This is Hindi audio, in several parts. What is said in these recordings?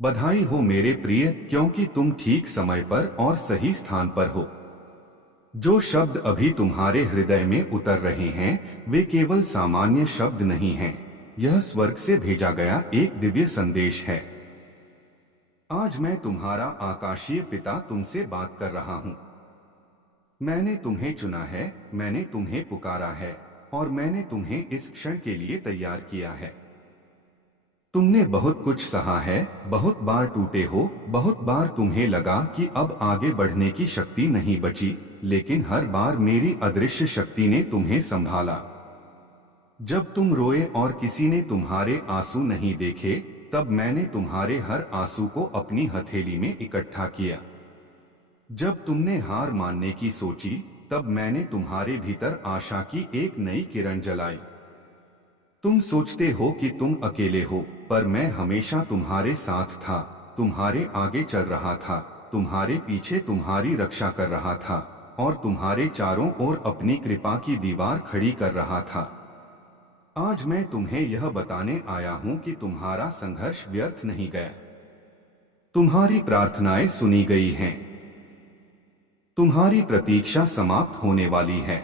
बधाई हो मेरे प्रिय, क्योंकि तुम ठीक समय पर और सही स्थान पर हो। जो शब्द अभी तुम्हारे हृदय में उतर रहे हैं वे केवल सामान्य शब्द नहीं हैं। यह स्वर्ग से भेजा गया एक दिव्य संदेश है। आज मैं तुम्हारा आकाशीय पिता तुमसे बात कर रहा हूँ। मैंने तुम्हें चुना है, मैंने तुम्हें पुकारा है और मैंने तुम्हें इस क्षण के लिए तैयार किया है। तुमने बहुत कुछ सहा है, बहुत बार टूटे हो, बहुत बार तुम्हें लगा कि अब आगे बढ़ने की शक्ति नहीं बची, लेकिन हर बार मेरी अदृश्य शक्ति ने तुम्हें संभाला। जब तुम रोए और किसी ने तुम्हारे आंसू नहीं देखे, तब मैंने तुम्हारे हर आंसू को अपनी हथेली में इकट्ठा किया। जब तुमने हार मानने की सोची, तब मैंने तुम्हारे भीतर आशा की एक नई किरण जलाई। तुम सोचते हो कि तुम अकेले हो, पर मैं हमेशा तुम्हारे साथ था, तुम्हारे आगे चल रहा था, तुम्हारे पीछे तुम्हारी रक्षा कर रहा था और तुम्हारे चारों ओर अपनी कृपा की दीवार खड़ी कर रहा था। आज मैं तुम्हें यह बताने आया हूं कि तुम्हारा संघर्ष व्यर्थ नहीं गया। तुम्हारी प्रार्थनाएं सुनी गई हैं। तुम्हारी प्रतीक्षा समाप्त होने वाली है।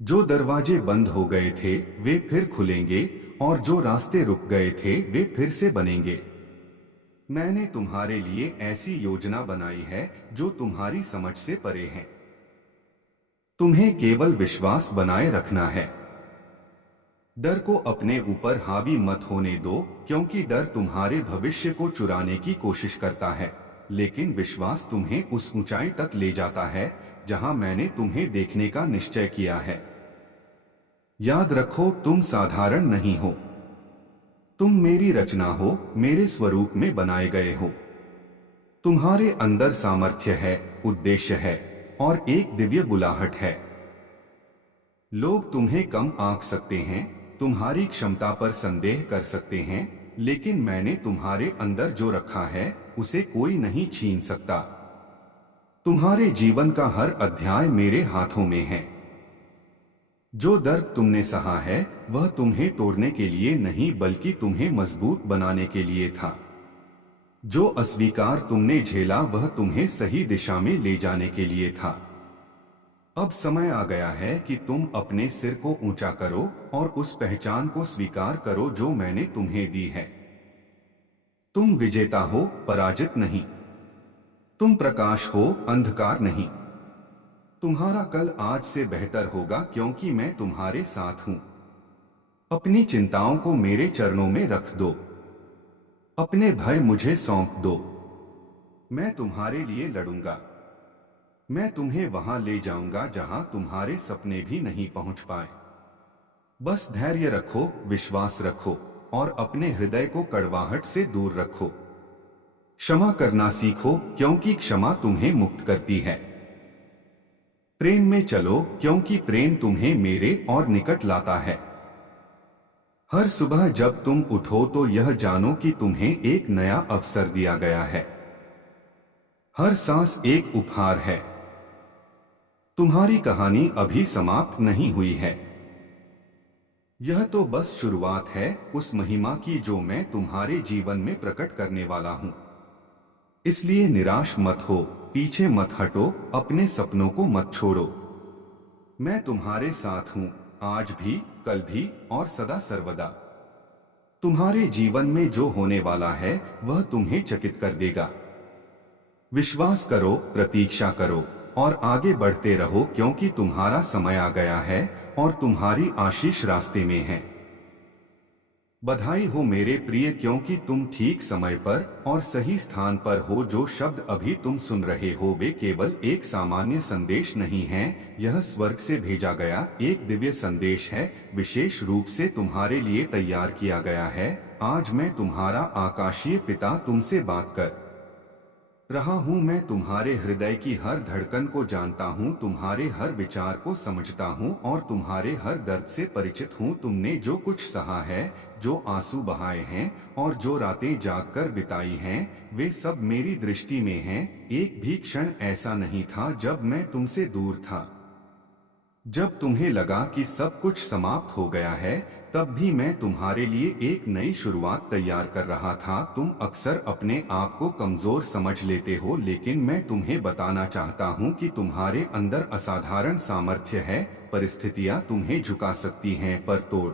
जो दरवाजे बंद हो गए थे वे फिर खुलेंगे और जो रास्ते रुक गए थे वे फिर से बनेंगे। मैंने तुम्हारे लिए ऐसी योजना बनाई है जो तुम्हारी समझ से परे है। तुम्हें केवल विश्वास बनाए रखना है। डर को अपने ऊपर हावी मत होने दो, क्योंकि डर तुम्हारे भविष्य को चुराने की कोशिश करता है, लेकिन विश्वास तुम्हें उस ऊंचाई तक ले जाता है जहां मैंने तुम्हें देखने का निश्चय किया है। याद रखो, तुम साधारण नहीं हो। तुम मेरी रचना हो, मेरे स्वरूप में बनाए गए हो। तुम्हारे अंदर सामर्थ्य है, उद्देश्य है और एक दिव्य बुलाहट है। लोग तुम्हें कम आंक सकते हैं, तुम्हारी क्षमता पर संदेह कर सकते हैं, लेकिन मैंने तुम्हारे अंदर जो रखा है उसे कोई नहीं छीन सकता। तुम्हारे जीवन का हर अध्याय मेरे हाथों में है। जो दर्द तुमने सहा है वह तुम्हें तोड़ने के लिए नहीं बल्कि तुम्हें मजबूत बनाने के लिए था। जो अस्वीकार तुमने झेला वह तुम्हें सही दिशा में ले जाने के लिए था। अब समय आ गया है कि तुम अपने सिर को ऊंचा करो और उस पहचान को स्वीकार करो जो मैंने तुम्हें दी है। तुम विजेता हो, पराजित नहीं। तुम प्रकाश हो, अंधकार नहीं। तुम्हारा कल आज से बेहतर होगा, क्योंकि मैं तुम्हारे साथ हूं। अपनी चिंताओं को मेरे चरणों में रख दो। अपने भय मुझे सौंप दो। मैं तुम्हारे लिए लड़ूंगा। मैं तुम्हें वहां ले जाऊंगा जहां तुम्हारे सपने भी नहीं पहुंच पाए। बस धैर्य रखो, विश्वास रखो और अपने हृदय को कड़वाहट से दूर रखो। क्षमा करना सीखो, क्योंकि क्षमा तुम्हें मुक्त करती है। प्रेम में चलो, क्योंकि प्रेम तुम्हें मेरे और निकट लाता है। हर सुबह जब तुम उठो तो यह जानो कि तुम्हें एक नया अवसर दिया गया है। हर सांस एक उपहार है। तुम्हारी कहानी अभी समाप्त नहीं हुई है। यह तो बस शुरुआत है उस महिमा की जो मैं तुम्हारे जीवन में प्रकट करने वाला हूं। इसलिए निराश मत हो, पीछे मत हटो, अपने सपनों को मत छोड़ो। मैं तुम्हारे साथ हूं, आज भी, कल भी और सदा सर्वदा। तुम्हारे जीवन में जो होने वाला है वह तुम्हें चकित कर देगा। विश्वास करो, प्रतीक्षा करो और आगे बढ़ते रहो, क्योंकि तुम्हारा समय आ गया है और तुम्हारी आशीष रास्ते में है। बधाई हो मेरे प्रिय, क्योंकि तुम ठीक समय पर और सही स्थान पर हो। जो शब्द अभी तुम सुन रहे हो वे केवल एक सामान्य संदेश नहीं हैं, यह स्वर्ग से भेजा गया एक दिव्य संदेश है, विशेष रूप से तुम्हारे लिए तैयार किया गया है। आज मैं तुम्हारा आकाशीय पिता तुमसे बात कर रहा हूं। मैं तुम्हारे हृदय की हर धड़कन को जानता हूं, तुम्हारे हर विचार को समझता हूं और तुम्हारे हर दर्द से परिचित हूं। तुमने जो कुछ सहा है, जो आंसू बहाए हैं और जो रातें जागकर बिताई हैं, वे सब मेरी दृष्टि में हैं। एक भी क्षण ऐसा नहीं था जब मैं तुमसे दूर था। जब तुम्हें लगा कि सब कुछ समाप्त हो गया है, तब भी मैं तुम्हारे लिए एक नई शुरुआत तैयार कर रहा था। तुम अक्सर अपने आप को कमजोर समझ लेते हो, लेकिन मैं तुम्हें बताना चाहता हूँ कि तुम्हारे अंदर असाधारण सामर्थ्य है। परिस्थितियाँ तुम्हें झुका सकती हैं पर तोड़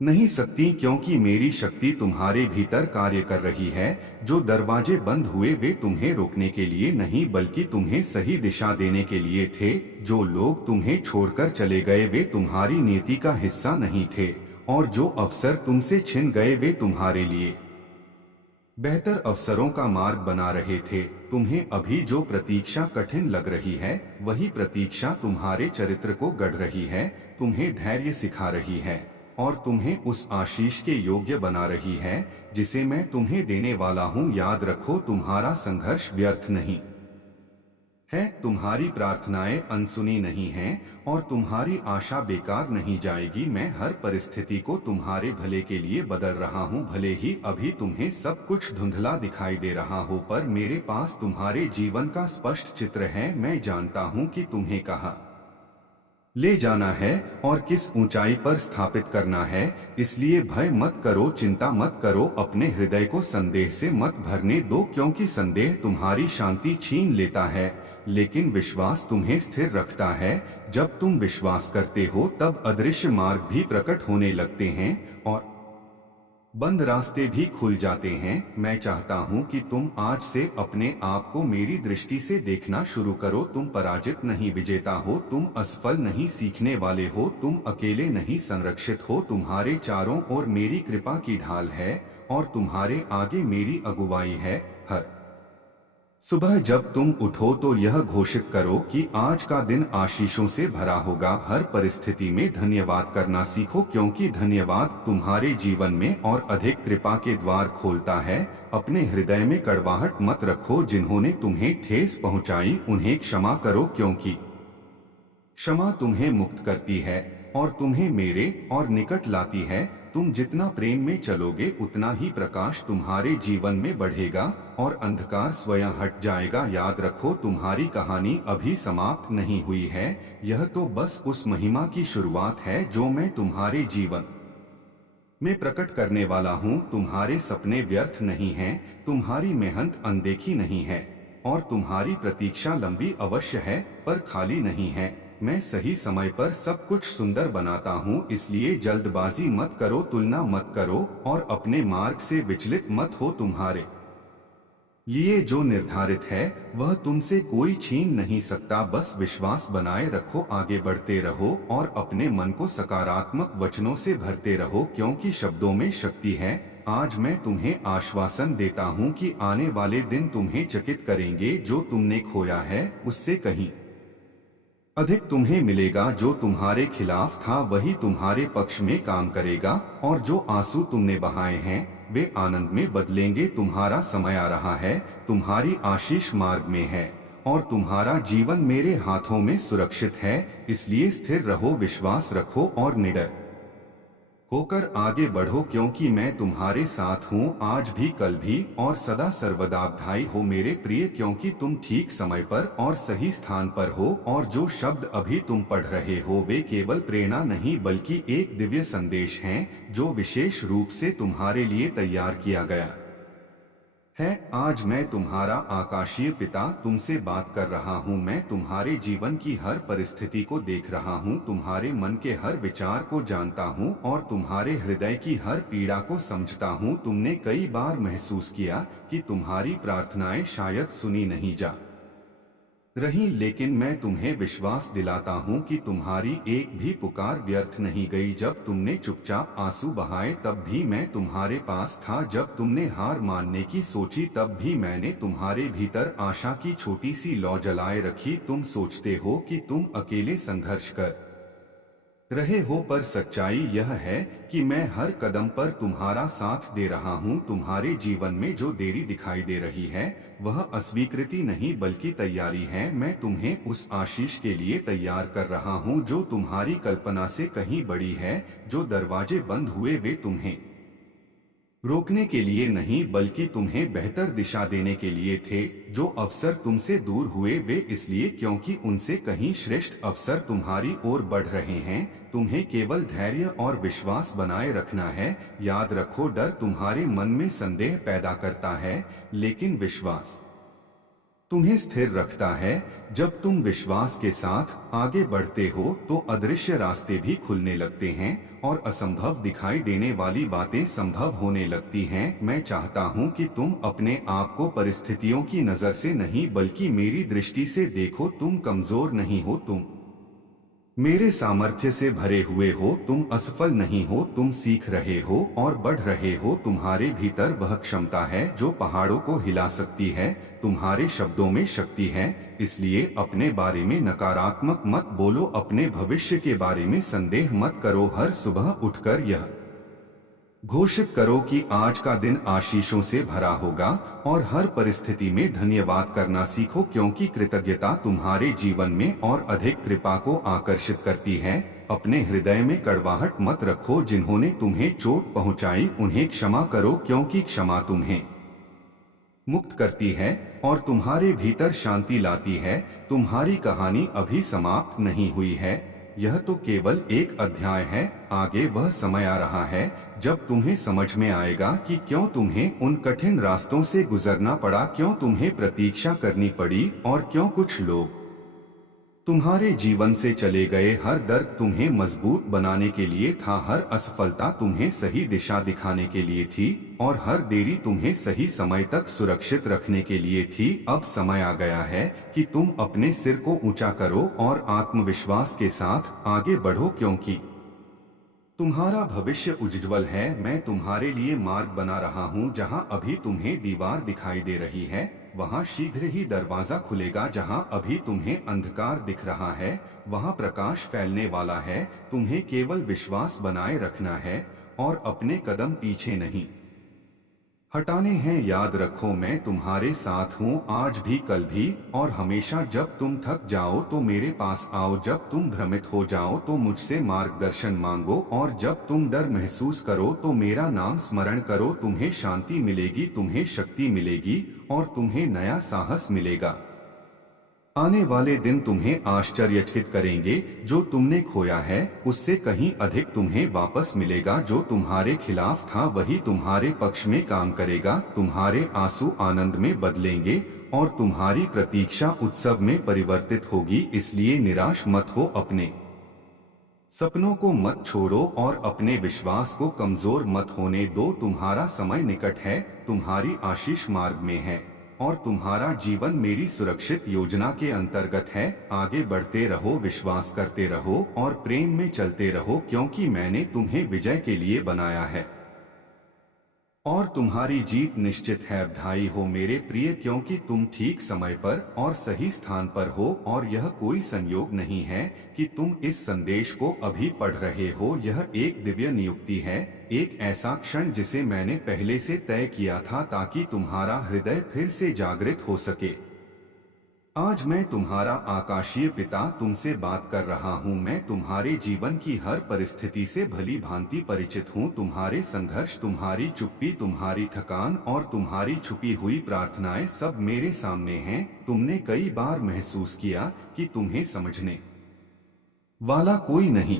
नहीं सकती, क्योंकि मेरी शक्ति तुम्हारे भीतर कार्य कर रही है। जो दरवाजे बंद हुए वे तुम्हें रोकने के लिए नहीं बल्कि तुम्हें सही दिशा देने के लिए थे। जो लोग तुम्हें छोड़कर चले गए वे तुम्हारी नीति का हिस्सा नहीं थे, और जो अवसर तुमसे छिन गए वे तुम्हारे लिए बेहतर अवसरों का मार्ग बना रहे थे। तुम्हें अभी जो प्रतीक्षा कठिन लग रही है, वही प्रतीक्षा तुम्हारे चरित्र को गढ़ रही है, तुम्हें धैर्य सिखा रही है और तुम्हें उस आशीष के योग्य बना रही है जिसे मैं तुम्हें देने वाला हूँ। याद रखो, तुम्हारा संघर्ष व्यर्थ नहीं है, तुम्हारी प्रार्थनाएं अनसुनी नहीं हैं और तुम्हारी आशा बेकार नहीं जाएगी। मैं हर परिस्थिति को तुम्हारे भले के लिए बदल रहा हूँ। भले ही अभी तुम्हें सब कुछ धुंधला दिखाई दे रहा हो, पर मेरे पास तुम्हारे जीवन का स्पष्ट चित्र है। मैं जानता हूँ कि तुम्हें कहाँ ले जाना है और किस ऊंचाई पर स्थापित करना है। इसलिए भय मत करो, चिंता मत करो, अपने हृदय को संदेह से मत भरने दो, क्योंकि संदेह तुम्हारी शांति छीन लेता है, लेकिन विश्वास तुम्हें स्थिर रखता है। जब तुम विश्वास करते हो तब अदृश्य मार्ग भी प्रकट होने लगते हैं और बंद रास्ते भी खुल जाते हैं। मैं चाहता हूं कि तुम आज से अपने आप को मेरी दृष्टि से देखना शुरू करो। तुम पराजित नहीं, विजेता हो। तुम असफल नहीं, सीखने वाले हो। तुम अकेले नहीं, संरक्षित हो। तुम्हारे चारों ओर मेरी कृपा की ढाल है और तुम्हारे आगे मेरी अगुवाई है। हर सुबह जब तुम उठो तो यह घोषित करो कि आज का दिन आशीषों से भरा होगा। हर परिस्थिति में धन्यवाद करना सीखो, क्योंकि धन्यवाद तुम्हारे जीवन में और अधिक कृपा के द्वार खोलता है। अपने हृदय में कड़वाहट मत रखो। जिन्होंने तुम्हें ठेस पहुंचाई उन्हें क्षमा करो, क्योंकि क्षमा तुम्हें मुक्त करती है और तुम्हें मेरे और निकट लाती है। तुम जितना प्रेम में चलोगे उतना ही प्रकाश तुम्हारे जीवन में बढ़ेगा और अंधकार स्वयं हट जाएगा। याद रखो, तुम्हारी कहानी अभी समाप्त नहीं हुई है। यह तो बस उस महिमा की शुरुआत है जो मैं तुम्हारे जीवन में प्रकट करने वाला हूँ। तुम्हारे सपने व्यर्थ नहीं हैं, तुम्हारी मेहनत अनदेखी नहीं है और तुम्हारी प्रतीक्षा लंबी अवश्य है पर खाली नहीं है। मैं सही समय पर सब कुछ सुंदर बनाता हूँ, इसलिए जल्दबाजी मत करो, तुलना मत करो और अपने मार्ग से विचलित मत हो। तुम्हारे लिए जो निर्धारित है वह तुमसे कोई छीन नहीं सकता। बस विश्वास बनाए रखो, आगे बढ़ते रहो और अपने मन को सकारात्मक वचनों से भरते रहो, क्योंकि शब्दों में शक्ति है। आज मैं तुम्हें आश्वासन देता हूँ कि आने वाले दिन तुम्हें चकित करेंगे। जो तुमने खोया है उससे कहीं अधिक तुम्हें मिलेगा। जो तुम्हारे खिलाफ था वही तुम्हारे पक्ष में काम करेगा और जो आंसू तुमने बहाए हैं वे आनंद में बदलेंगे। तुम्हारा समय आ रहा है, तुम्हारी आशीष मार्ग में है और तुम्हारा जीवन मेरे हाथों में सुरक्षित है। इसलिए स्थिर रहो, विश्वास रखो और निडर होकर आगे बढ़ो, क्योंकि मैं तुम्हारे साथ हूँ, आज भी, कल भी और सदा सर्वदा। बधाई हो मेरे प्रिय, क्योंकि तुम ठीक समय पर और सही स्थान पर हो और जो शब्द अभी तुम पढ़ रहे हो वे केवल प्रेरणा नहीं बल्कि एक दिव्य संदेश हैं जो विशेष रूप से तुम्हारे लिए तैयार किया गया है। आज मैं तुम्हारा आकाशीय पिता तुमसे बात कर रहा हूँ। मैं तुम्हारे जीवन की हर परिस्थिति को देख रहा हूँ, तुम्हारे मन के हर विचार को जानता हूँ और तुम्हारे हृदय की हर पीड़ा को समझता हूँ। तुमने कई बार महसूस किया कि तुम्हारी प्रार्थनाएं शायद सुनी नहीं जा रही, लेकिन मैं तुम्हें विश्वास दिलाता हूँ कि तुम्हारी एक भी पुकार व्यर्थ नहीं गई। जब तुमने चुपचाप आंसू बहाए तब भी मैं तुम्हारे पास था। जब तुमने हार मानने की सोची तब भी मैंने तुम्हारे भीतर आशा की छोटी सी लौ जलाए रखी। तुम सोचते हो कि तुम अकेले संघर्ष कर रहे हो, पर सच्चाई यह है कि मैं हर कदम पर तुम्हारा साथ दे रहा हूँ। तुम्हारे जीवन में जो देरी दिखाई दे रही है वह अस्वीकृति नहीं बल्कि तैयारी है। मैं तुम्हें उस आशीष के लिए तैयार कर रहा हूँ जो तुम्हारी कल्पना से कहीं बड़ी है। जो दरवाजे बंद हुए वे तुम्हें रोकने के लिए नहीं बल्कि तुम्हें बेहतर दिशा देने के लिए थे। जो अवसर तुमसे दूर हुए वे इसलिए क्योंकि उनसे कहीं श्रेष्ठ अवसर तुम्हारी ओर बढ़ रहे हैं। तुम्हें केवल धैर्य और विश्वास बनाए रखना है। याद रखो, डर तुम्हारे मन में संदेह पैदा करता है, लेकिन विश्वास तुम्हें स्थिर रखता है। जब तुम विश्वास के साथ आगे बढ़ते हो तो अदृश्य रास्ते भी खुलने लगते हैं और असंभव दिखाई देने वाली बातें संभव होने लगती हैं। मैं चाहता हूं कि तुम अपने आप को परिस्थितियों की नजर से नहीं बल्कि मेरी दृष्टि से देखो। तुम कमजोर नहीं हो, तुम मेरे सामर्थ्य से भरे हुए हो। तुम असफल नहीं हो, तुम सीख रहे हो और बढ़ रहे हो। तुम्हारे भीतर वह क्षमता है जो पहाड़ों को हिला सकती है। तुम्हारे शब्दों में शक्ति है, इसलिए अपने बारे में नकारात्मक मत बोलो। अपने भविष्य के बारे में संदेह मत करो। हर सुबह उठकर यह घोषित करो कि आज का दिन आशीषों से भरा होगा और हर परिस्थिति में धन्यवाद करना सीखो, क्योंकि कृतज्ञता तुम्हारे जीवन में और अधिक कृपा को आकर्षित करती है। अपने हृदय में कड़वाहट मत रखो। जिन्होंने तुम्हें चोट पहुंचाई उन्हें क्षमा करो, क्योंकि क्षमा तुम्हें मुक्त करती है और तुम्हारे भीतर शांति लाती है। तुम्हारी कहानी अभी समाप्त नहीं हुई है, यह तो केवल एक अध्याय है। आगे वह समय आ रहा है जब तुम्हें समझ में आएगा कि क्यों तुम्हें उन कठिन रास्तों से गुजरना पड़ा, क्यों तुम्हें प्रतीक्षा करनी पड़ी और क्यों कुछ लोग तुम्हारे जीवन से चले गए। हर दर्द तुम्हें मजबूत बनाने के लिए था, हर असफलता तुम्हें सही दिशा दिखाने के लिए थी और हर देरी तुम्हें सही समय तक सुरक्षित रखने के लिए थी। अब समय आ गया है कि तुम अपने सिर को ऊंचा करो और आत्मविश्वास के साथ आगे बढ़ो, क्योंकि तुम्हारा भविष्य उज्ज्वल है। मैं तुम्हारे लिए मार्ग बना रहा हूँ। जहाँ अभी तुम्हें दीवार दिखाई दे रही है, वहाँ शीघ्र ही दरवाजा खुलेगा। जहाँ अभी तुम्हें अंधकार दिख रहा है, वहाँ प्रकाश फैलने वाला है। तुम्हें केवल विश्वास बनाए रखना है और अपने कदम पीछे नहीं हटाने हैं। याद रखो, मैं तुम्हारे साथ हूँ, आज भी, कल भी और हमेशा। जब तुम थक जाओ तो मेरे पास आओ, जब तुम भ्रमित हो जाओ तो मुझसे मार्गदर्शन मांगो और जब तुम डर महसूस करो तो मेरा नाम स्मरण करो। तुम्हें शांति मिलेगी, तुम्हें शक्ति मिलेगी और तुम्हें नया साहस मिलेगा। आने वाले दिन तुम्हें आश्चर्यचकित करेंगे। जो तुमने खोया है उससे कहीं अधिक तुम्हें वापस मिलेगा। जो तुम्हारे खिलाफ था वही तुम्हारे पक्ष में काम करेगा। तुम्हारे आंसू आनंद में बदलेंगे और तुम्हारी प्रतीक्षा उत्सव में परिवर्तित होगी। इसलिए निराश मत हो, अपने सपनों को मत छोड़ो और अपने विश्वास को कमजोर मत होने दो। तुम्हारा समय निकट है, तुम्हारी आशीष मार्ग में है और तुम्हारा जीवन मेरी सुरक्षित योजना के अंतर्गत है। आगे बढ़ते रहो, विश्वास करते रहो और प्रेम में चलते रहो, क्योंकि मैंने तुम्हें विजय के लिए बनाया है और तुम्हारी जीत निश्चित है। बधाई हो मेरे प्रिय, क्योंकि तुम ठीक समय पर और सही स्थान पर हो और यह कोई संयोग नहीं है कि तुम इस संदेश को अभी पढ़ रहे हो। यह एक दिव्य नियुक्ति है, एक ऐसा क्षण जिसे मैंने पहले से तय किया था ताकि तुम्हारा हृदय फिर से जागृत हो सके। आज मैं तुम्हारा आकाशीय पिता तुमसे बात कर रहा हूँ। मैं तुम्हारे जीवन की हर परिस्थिति से भली भांति परिचित हूँ। तुम्हारे संघर्ष, तुम्हारी चुप्पी, तुम्हारी थकान और तुम्हारी छुपी हुई प्रार्थनाएं सब मेरे सामने हैं। तुमने कई बार महसूस किया कि तुम्हें समझने वाला कोई नहीं।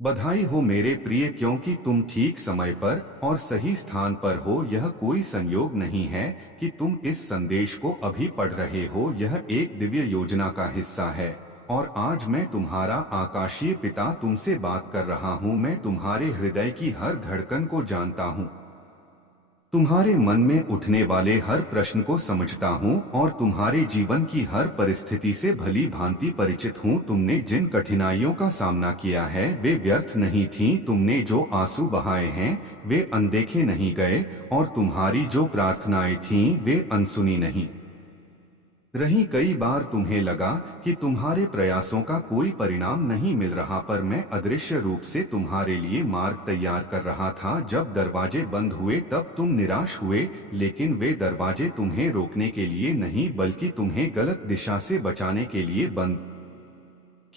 बधाई हो मेरे प्रिय, क्योंकि तुम ठीक समय पर और सही स्थान पर हो। यह कोई संयोग नहीं है कि तुम इस संदेश को अभी पढ़ रहे हो, यह एक दिव्य योजना का हिस्सा है। और आज मैं तुम्हारा आकाशीय पिता तुमसे बात कर रहा हूँ। मैं तुम्हारे हृदय की हर धड़कन को जानता हूँ, तुम्हारे मन में उठने वाले हर प्रश्न को समझता हूँ और तुम्हारे जीवन की हर परिस्थिति से भली भांति परिचित हूँ। तुमने जिन कठिनाइयों का सामना किया है वे व्यर्थ नहीं थीं। तुमने जो आंसू बहाए हैं वे अनदेखे नहीं गए और तुम्हारी जो प्रार्थनाएं थीं वे अनसुनी नहीं रही। कई बार तुम्हें लगा कि तुम्हारे प्रयासों का कोई परिणाम नहीं मिल रहा, पर मैं अदृश्य रूप से तुम्हारे लिए मार्ग तैयार कर रहा था। जब दरवाजे बंद हुए तब तुम निराश हुए, लेकिन वे दरवाजे तुम्हें रोकने के लिए नहीं बल्कि तुम्हें गलत दिशा से बचाने के लिए बंद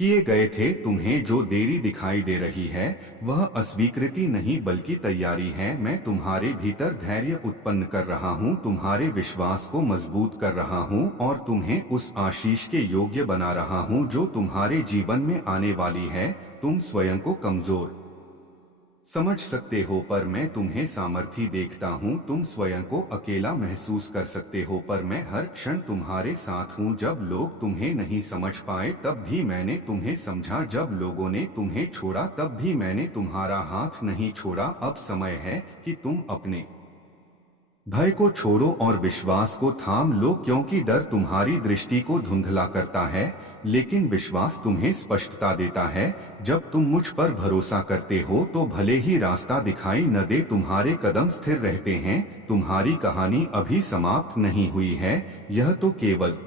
किए गए थे। तुम्हें जो देरी दिखाई दे रही है वह अस्वीकृति नहीं बल्कि तैयारी है। मैं तुम्हारे भीतर धैर्य उत्पन्न कर रहा हूँ, तुम्हारे विश्वास को मजबूत कर रहा हूँ और तुम्हें उस आशीष के योग्य बना रहा हूँ जो तुम्हारे जीवन में आने वाली है। तुम स्वयं को कमजोर समझ सकते हो पर मैं तुम्हें सामर्थ्य देखता हूँ। तुम स्वयं को अकेला महसूस कर सकते हो पर मैं हर क्षण तुम्हारे साथ हूँ। जब लोग तुम्हें नहीं समझ पाए तब भी मैंने तुम्हें समझा। जब लोगों ने तुम्हें छोड़ा तब भी मैंने तुम्हारा हाथ नहीं छोड़ा। अब समय है कि तुम अपने भय को छोड़ो और विश्वास को थाम लो, क्योंकि डर तुम्हारी दृष्टि को धुंधला करता है लेकिन विश्वास तुम्हें स्पष्टता देता है। जब तुम मुझ पर भरोसा करते हो तो भले ही रास्ता दिखाई न दे तुम्हारे कदम स्थिर रहते हैं। तुम्हारी कहानी अभी समाप्त नहीं हुई है, यह तो केवल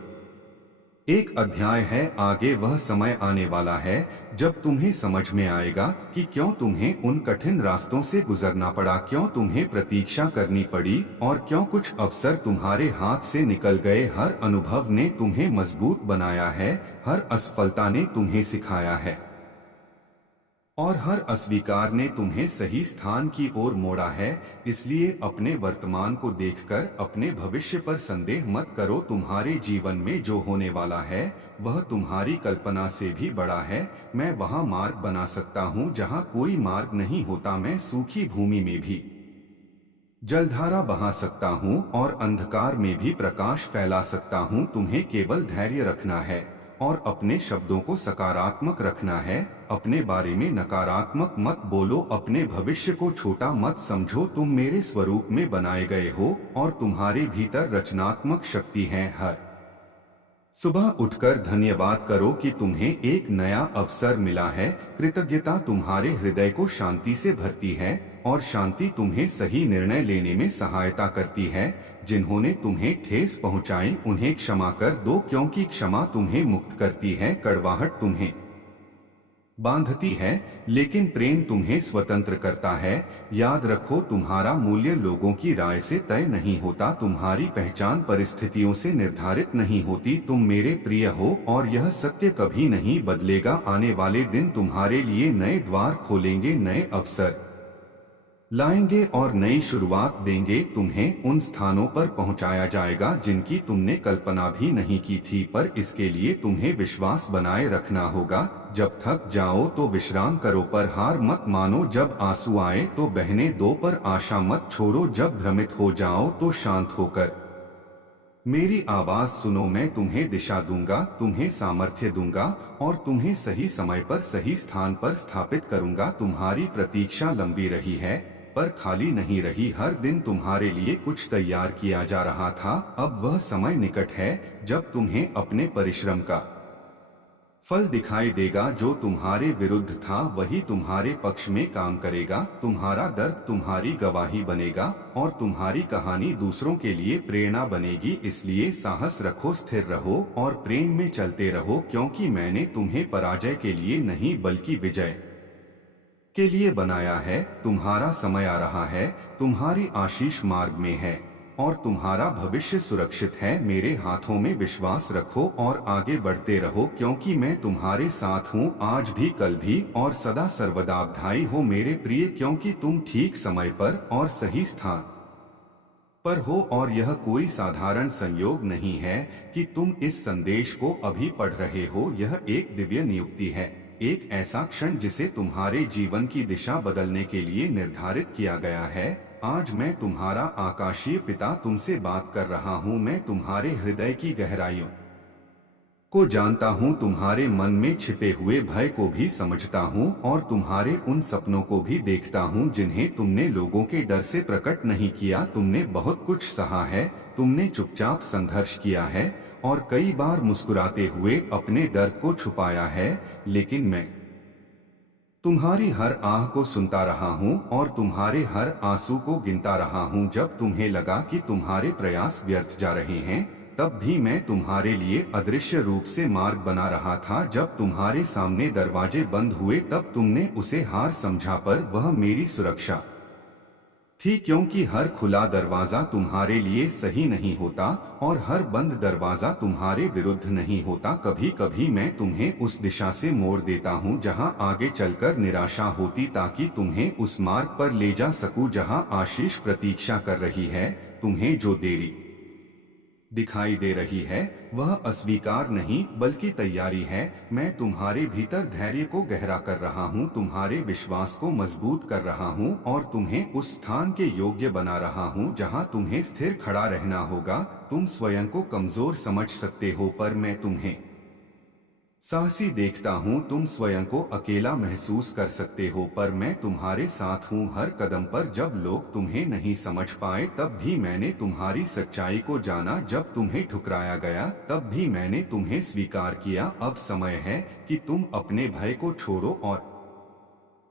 एक अध्याय है। आगे वह समय आने वाला है जब तुम्हें समझ में आएगा कि क्यों तुम्हें उन कठिन रास्तों से गुजरना पड़ा, क्यों तुम्हें प्रतीक्षा करनी पड़ी और क्यों कुछ अवसर तुम्हारे हाथ से निकल गए। हर अनुभव ने तुम्हें मजबूत बनाया है, हर असफलता ने तुम्हें सिखाया है और हर अस्वीकार ने तुम्हें सही स्थान की ओर मोड़ा है। इसलिए अपने वर्तमान को देखकर अपने भविष्य पर संदेह मत करो। तुम्हारे जीवन में जो होने वाला है वह तुम्हारी कल्पना से भी बड़ा है। मैं वहां मार्ग बना सकता हूं जहां कोई मार्ग नहीं होता। मैं सूखी भूमि में भी जलधारा बहा सकता हूं और अंधकार में भी प्रकाश फैला सकता हूं। तुम्हें केवल धैर्य रखना है और अपने शब्दों को सकारात्मक रखना है। अपने बारे में नकारात्मक मत बोलो, अपने भविष्य को छोटा मत समझो। तुम मेरे स्वरूप में बनाए गए हो और तुम्हारे भीतर रचनात्मक शक्ति है। हर सुबह उठकर धन्यवाद करो कि तुम्हें एक नया अवसर मिला है। कृतज्ञता तुम्हारे हृदय को शांति से भरती है और शांति तुम्हें सही निर्णय लेने में सहायता करती है। जिन्होंने तुम्हें ठेस पहुंचाई उन्हें क्षमा कर दो, क्योंकि क्षमा तुम्हें मुक्त करती है। कड़वाहट तुम्हें बांधती है लेकिन प्रेम तुम्हें स्वतंत्र करता है। याद रखो, तुम्हारा मूल्य लोगों की राय से तय नहीं होता, तुम्हारी पहचान परिस्थितियों से निर्धारित नहीं होती। तुम मेरे प्रिय हो और यह सत्य कभी नहीं बदलेगा। आने वाले दिन तुम्हारे लिए नए द्वार खोलेंगे, नए अवसर लाएंगे और नई शुरुआत देंगे। तुम्हें उन स्थानों पर पहुंचाया जाएगा जिनकी तुमने कल्पना भी नहीं की थी, पर इसके लिए तुम्हें विश्वास बनाए रखना होगा। जब थक जाओ तो विश्राम करो पर हार मत मानो। जब आंसू आए तो बहने दो पर आशा मत छोड़ो। जब भ्रमित हो जाओ तो शांत होकर मेरी आवाज सुनो। मैं तुम्हें दिशा दूंगा, तुम्हें सामर्थ्य दूंगा और तुम्हें सही समय पर सही स्थान पर स्थापित करूंगा। तुम्हारी प्रतीक्षा लंबी रही है पर खाली नहीं रही। हर दिन तुम्हारे लिए कुछ तैयार किया जा रहा था। अब वह समय निकट है जब तुम्हें अपने परिश्रम का फल दिखाई देगा। जो तुम्हारे विरुद्ध था वही तुम्हारे पक्ष में काम करेगा। तुम्हारा दर्द तुम्हारी गवाही बनेगा और तुम्हारी कहानी दूसरों के लिए प्रेरणा बनेगी। इसलिए साहस रखो, स्थिर रहो और प्रेम में चलते रहो, क्योंकि मैंने तुम्हें पराजय के लिए नहीं बल्कि विजय के लिए बनाया है। तुम्हारा समय आ रहा है, तुम्हारी आशीष मार्ग में है और तुम्हारा भविष्य सुरक्षित है। मेरे हाथों में विश्वास रखो और आगे बढ़ते रहो, क्योंकि मैं तुम्हारे साथ हूँ, आज भी, कल भी और सदा सर्वदा। बधाई हो मेरे प्रिय, क्योंकि तुम ठीक समय पर और सही स्थान पर हो और यह कोई साधारण संयोग नहीं है कि तुम इस संदेश को अभी पढ़ रहे हो। यह एक दिव्य नियुक्ति है, एक ऐसा क्षण जिसे तुम्हारे जीवन की दिशा बदलने के लिए निर्धारित किया गया है। आज मैं तुम्हारा आकाशीय पिता तुमसे बात कर रहा हूँ। मैं तुम्हारे हृदय की गहराइयों को जानता हूँ, तुम्हारे मन में छिपे हुए भय को भी समझता हूँ और तुम्हारे उन सपनों को भी देखता हूँ जिन्हें तुमने लोगों के डर से प्रकट नहीं किया। तुमने बहुत कुछ सहा है, तुमने चुपचाप संघर्ष किया है और कई बार मुस्कुराते हुए अपने दर्द को छुपाया है, लेकिन मैं तुम्हारी हर आह को सुनता रहा हूँ और तुम्हारे हर आंसू को गिनता रहा हूँ। जब तुम्हें लगा कि तुम्हारे प्रयास व्यर्थ जा रहे हैं, तब भी मैं तुम्हारे लिए अदृश्य रूप से मार्ग बना रहा था। जब तुम्हारे सामने दरवाजे बंद हुए तब तुमने उसे हार समझा, पर वह मेरी सुरक्षा थी, क्योंकि हर खुला दरवाजा तुम्हारे लिए सही नहीं होता और हर बंद दरवाजा तुम्हारे विरुद्ध नहीं होता। कभी कभी मैं तुम्हें उस दिशा से मोड़ देता हूँ जहाँ आगे चलकर निराशा होती, ताकि तुम्हें उस मार्ग पर ले जा सकूं जहाँ आशीष प्रतीक्षा कर रही है। तुम्हें जो देरी दिखाई दे रही है वह अस्वीकार नहीं बल्कि तैयारी है। मैं तुम्हारे भीतर धैर्य को गहरा कर रहा हूँ, तुम्हारे विश्वास को मजबूत कर रहा हूँ और तुम्हें उस स्थान के योग्य बना रहा हूँ जहाँ तुम्हें स्थिर खड़ा रहना होगा। तुम स्वयं को कमजोर समझ सकते हो, पर मैं तुम्हें साहसी देखता हूँ। तुम स्वयं को अकेला महसूस कर सकते हो, पर मैं तुम्हारे साथ हूँ हर कदम पर। जब लोग तुम्हें नहीं समझ पाए तब भी मैंने तुम्हारी सच्चाई को जाना, जब तुम्हें ठुकराया गया तब भी मैंने तुम्हें स्वीकार किया। अब समय है कि तुम अपने भय को छोड़ो और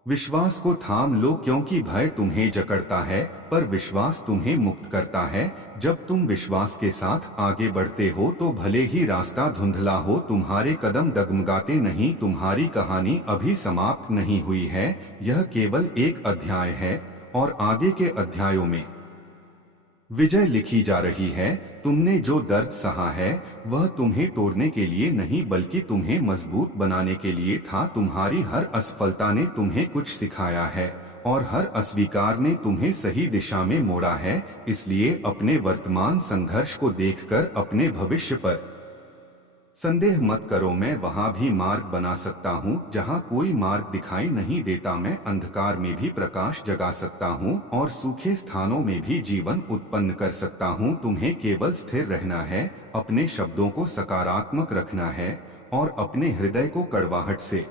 विश्वास को थाम लो, क्योंकि भय तुम्हें जकड़ता है पर विश्वास तुम्हें मुक्त करता है। जब तुम विश्वास के साथ आगे बढ़ते हो तो भले ही रास्ता धुंधला हो, तुम्हारे कदम डगमगाते नहीं। तुम्हारी कहानी अभी समाप्त नहीं हुई है, यह केवल एक अध्याय है और आगे के अध्यायों में विजय लिखी जा रही है। तुमने जो दर्द सहा है वह तुम्हें तोड़ने के लिए नहीं बल्कि तुम्हें मजबूत बनाने के लिए था। तुम्हारी हर असफलता ने तुम्हें कुछ सिखाया है और हर अस्वीकार ने तुम्हें सही दिशा में मोड़ा है। इसलिए अपने वर्तमान संघर्ष को देखकर अपने भविष्य पर संदेह मत करो। मैं वहां भी मार्ग बना सकता हूं जहां कोई मार्ग दिखाई नहीं देता। मैं अंधकार में भी प्रकाश जगा सकता हूं और सूखे स्थानों में भी जीवन उत्पन्न कर सकता हूं। तुम्हें केवल स्थिर रहना है, अपने शब्दों को सकारात्मक रखना है और अपने हृदय को कड़वाहट से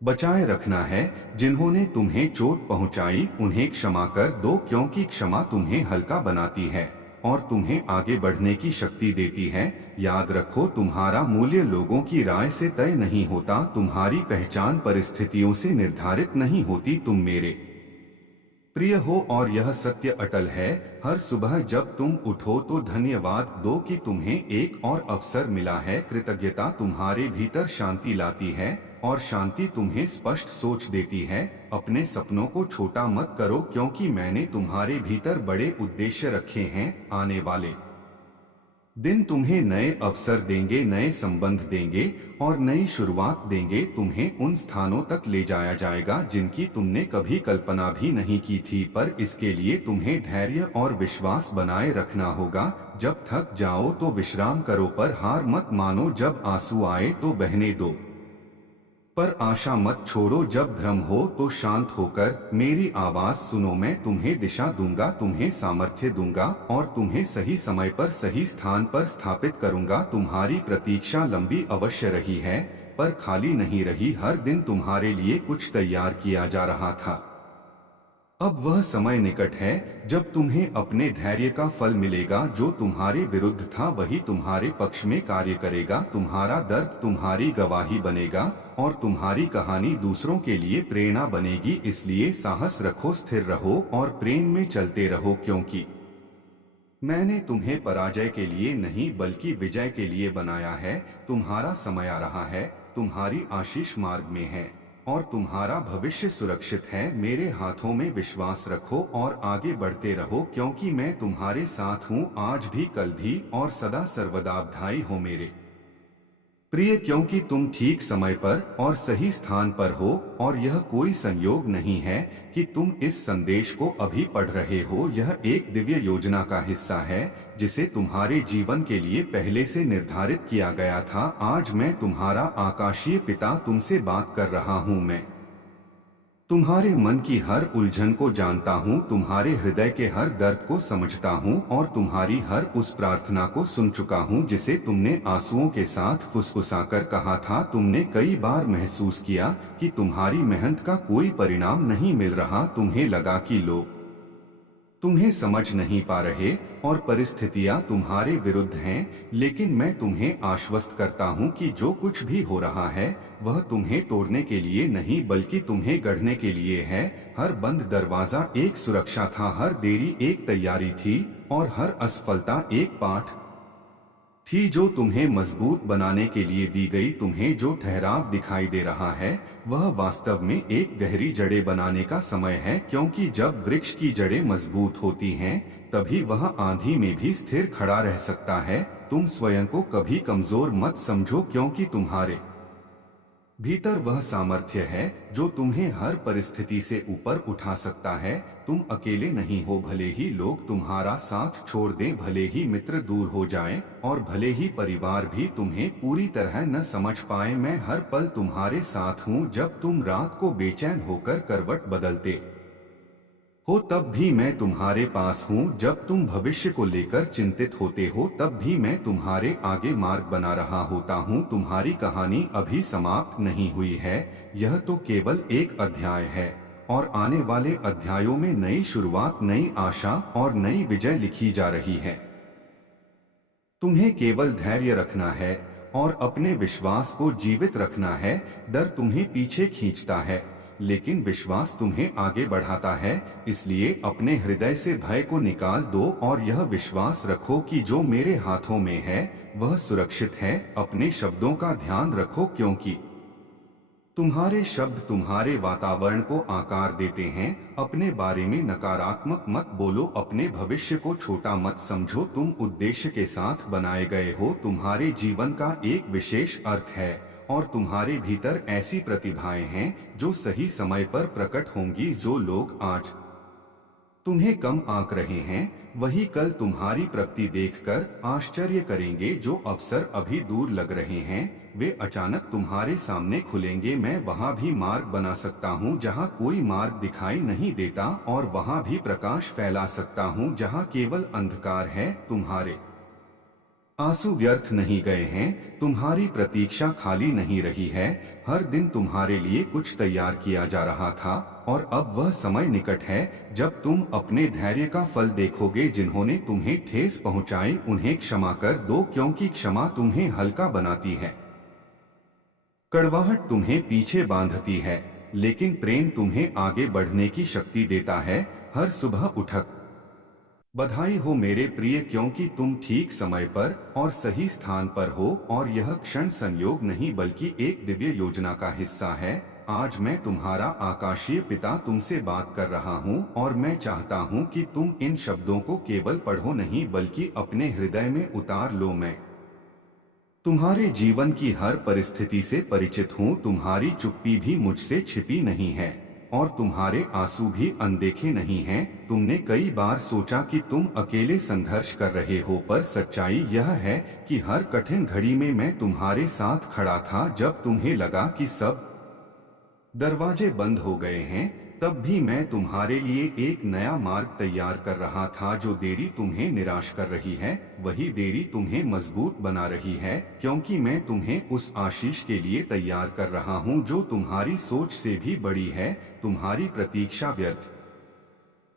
बचाए रखना है। जिन्होंने तुम्हें चोट पहुंचाई उन्हें क्षमा कर दो, क्योंकि क्षमा तुम्हें हल्का बनाती है और तुम्हें आगे बढ़ने की शक्ति देती है। याद रखो, तुम्हारा मूल्य लोगों की राय से तय नहीं होता, तुम्हारी पहचान परिस्थितियों से निर्धारित नहीं होती। तुम मेरे प्रिय हो और यह सत्य अटल है। हर सुबह जब तुम उठो तो धन्यवाद दो कि तुम्हें एक और अवसर मिला है। कृतज्ञता तुम्हारे भीतर शांति लाती है और शांति तुम्हें स्पष्ट सोच देती है। अपने सपनों को छोटा मत करो, क्योंकि मैंने तुम्हारे भीतर बड़े उद्देश्य रखे हैं। आने वाले दिन तुम्हें नए अवसर देंगे, नए संबंध देंगे और नई शुरुआत देंगे। तुम्हें उन स्थानों तक ले जाया जाएगा जिनकी तुमने कभी कल्पना भी नहीं की थी, पर इसके लिए तुम्हें धैर्य और विश्वास बनाए रखना होगा। जब थक जाओ तो विश्राम करो, पर हार मत मानो। जब आंसू आए तो बहने दो, पर आशा मत छोड़ो। जब भ्रम हो तो शांत होकर मेरी आवाज सुनो। मैं तुम्हें दिशा दूंगा, तुम्हें सामर्थ्य दूंगा और तुम्हें सही समय पर सही स्थान पर स्थापित करूंगा। तुम्हारी प्रतीक्षा लंबी अवश्य रही है पर खाली नहीं रही। हर दिन तुम्हारे लिए कुछ तैयार किया जा रहा था। अब वह समय निकट है जब तुम्हें अपने धैर्य का फल मिलेगा। जो तुम्हारे विरुद्ध था वही तुम्हारे पक्ष में कार्य करेगा। तुम्हारा दर्द तुम्हारी गवाही बनेगा और तुम्हारी कहानी दूसरों के लिए प्रेरणा बनेगी। इसलिए साहस रखो, स्थिर रहो और प्रेम में चलते रहो, क्योंकि मैंने तुम्हें पराजय के लिए नहीं बल्कि विजय के लिए बनाया है। तुम्हारा समय आ रहा है, तुम्हारी आशीष मार्ग में है और तुम्हारा भविष्य सुरक्षित है। मेरे हाथों में विश्वास रखो और आगे बढ़ते रहो, क्योंकि मैं तुम्हारे साथ हूँ आज भी, कल भी और सदा सर्वदा। बधाई हो मेरे प्रिय, क्योंकि तुम ठीक समय पर और सही स्थान पर हो और यह कोई संयोग नहीं है कि तुम इस संदेश को अभी पढ़ रहे हो। यह एक दिव्य योजना का हिस्सा है जिसे तुम्हारे जीवन के लिए पहले से निर्धारित किया गया था। आज मैं तुम्हारा आकाशीय पिता तुमसे बात कर रहा हूँ। मैं तुम्हारे मन की हर उलझन को जानता हूँ, तुम्हारे हृदय के हर दर्द को समझता हूँ और तुम्हारी हर उस प्रार्थना को सुन चुका हूँ जिसे तुमने आंसुओं के साथ फुसफुसाकर कहा था। तुमने कई बार महसूस किया कि तुम्हारी मेहनत का कोई परिणाम नहीं मिल रहा। तुम्हें लगा कि लोग तुम्हें समझ नहीं पा रहे और परिस्थितियां तुम्हारे विरुद्ध हैं, लेकिन मैं तुम्हें आश्वस्त करता हूं कि जो कुछ भी हो रहा है वह तुम्हें तोड़ने के लिए नहीं बल्कि तुम्हें गढ़ने के लिए है। हर बंद दरवाजा एक सुरक्षा था, हर देरी एक तैयारी थी और हर असफलता एक पाठ थी जो तुम्हें मजबूत बनाने के लिए दी गई। तुम्हें जो ठहराव दिखाई दे रहा है वह वास्तव में एक गहरी जड़ें बनाने का समय है, क्योंकि जब वृक्ष की जड़ें मजबूत होती हैं तभी वह आंधी में भी स्थिर खड़ा रह सकता है। तुम स्वयं को कभी कमजोर मत समझो, क्योंकि तुम्हारे भीतर वह सामर्थ्य है जो तुम्हें हर परिस्थिति से ऊपर उठा सकता है। तुम अकेले नहीं हो, भले ही लोग तुम्हारा साथ छोड़ दें, भले ही मित्र दूर हो जाएं, और भले ही परिवार भी तुम्हें पूरी तरह न समझ पाए। मैं हर पल तुम्हारे साथ हूँ। जब तुम रात को बेचैन होकर करवट बदलते हो तब भी मैं तुम्हारे पास हूँ। जब तुम भविष्य को लेकर चिंतित होते हो तब भी मैं तुम्हारे आगे मार्ग बना रहा होता हूँ। तुम्हारी कहानी अभी समाप्त नहीं हुई है, यह तो केवल एक अध्याय है, और आने वाले अध्यायों में नई शुरुआत, नई आशा और नई विजय लिखी जा रही है। तुम्हें केवल धैर्य रखना है और अपने विश्वास को जीवित रखना है। डर तुम्हें पीछे खींचता है, लेकिन विश्वास तुम्हें आगे बढ़ाता है। इसलिए अपने हृदय से भय को निकाल दो और यह विश्वास रखो कि जो मेरे हाथों में है वह सुरक्षित है। अपने शब्दों का ध्यान रखो, क्योंकि तुम्हारे शब्द तुम्हारे वातावरण को आकार देते हैं। अपने बारे में नकारात्मक मत बोलो, अपने भविष्य को छोटा मत समझो। तुम उद्देश्य के साथ बनाए गए हो। तुम्हारे जीवन का एक विशेष अर्थ है और तुम्हारे भीतर ऐसी प्रतिभाएं हैं जो सही समय पर प्रकट होंगी। जो लोग आज तुम्हें कम आंक रहे हैं वही कल तुम्हारी प्रगति देखकर आश्चर्य करेंगे। जो अवसर अभी दूर लग रहे हैं वे अचानक तुम्हारे सामने खुलेंगे। मैं वहां भी मार्ग बना सकता हूं जहां कोई मार्ग दिखाई नहीं देता, और वहां भी प्रकाश फैला सकता हूं जहां केवल अंधकार है। तुम्हारे आंसू व्यर्थ नहीं गए हैं, तुम्हारी प्रतीक्षा खाली नहीं रही है। हर दिन तुम्हारे लिए कुछ तैयार किया जा रहा था, और अब वह समय निकट है जब तुम अपने धैर्य का फल देखोगे। जिन्होंने तुम्हें ठेस पहुंचाई उन्हें क्षमा कर दो, क्योंकि क्षमा तुम्हें हल्का बनाती है। कड़वाहट तुम्हें पीछे बांधती है, लेकिन प्रेम तुम्हें आगे बढ़ने की शक्ति देता है। हर सुबह उठक बधाई हो मेरे प्रिय, क्योंकि तुम ठीक समय पर और सही स्थान पर हो, और यह क्षण संयोग नहीं बल्कि एक दिव्य योजना का हिस्सा है। आज मैं तुम्हारा आकाशीय पिता तुमसे बात कर रहा हूँ, और मैं चाहता हूँ कि तुम इन शब्दों को केवल पढ़ो नहीं बल्कि अपने हृदय में उतार लो। मैं तुम्हारे जीवन की हर परिस्थिति से परिचित हूँ। तुम्हारी चुप्पी भी मुझसे छिपी नहीं है, और तुम्हारे आंसू भी अनदेखे नहीं हैं। तुमने कई बार सोचा कि तुम अकेले संघर्ष कर रहे हो, पर सच्चाई यह है कि हर कठिन घड़ी में मैं तुम्हारे साथ खड़ा था। जब तुम्हें लगा कि सब दरवाजे बंद हो गए हैं तब भी मैं तुम्हारे लिए एक नया मार्ग तैयार कर रहा था। जो देरी तुम्हें निराश कर रही है वही देरी तुम्हें मजबूत बना रही है, क्योंकि मैं तुम्हें उस आशीष के लिए तैयार कर रहा हूँ जो तुम्हारी सोच से भी बड़ी है। तुम्हारी प्रतीक्षा व्यर्थ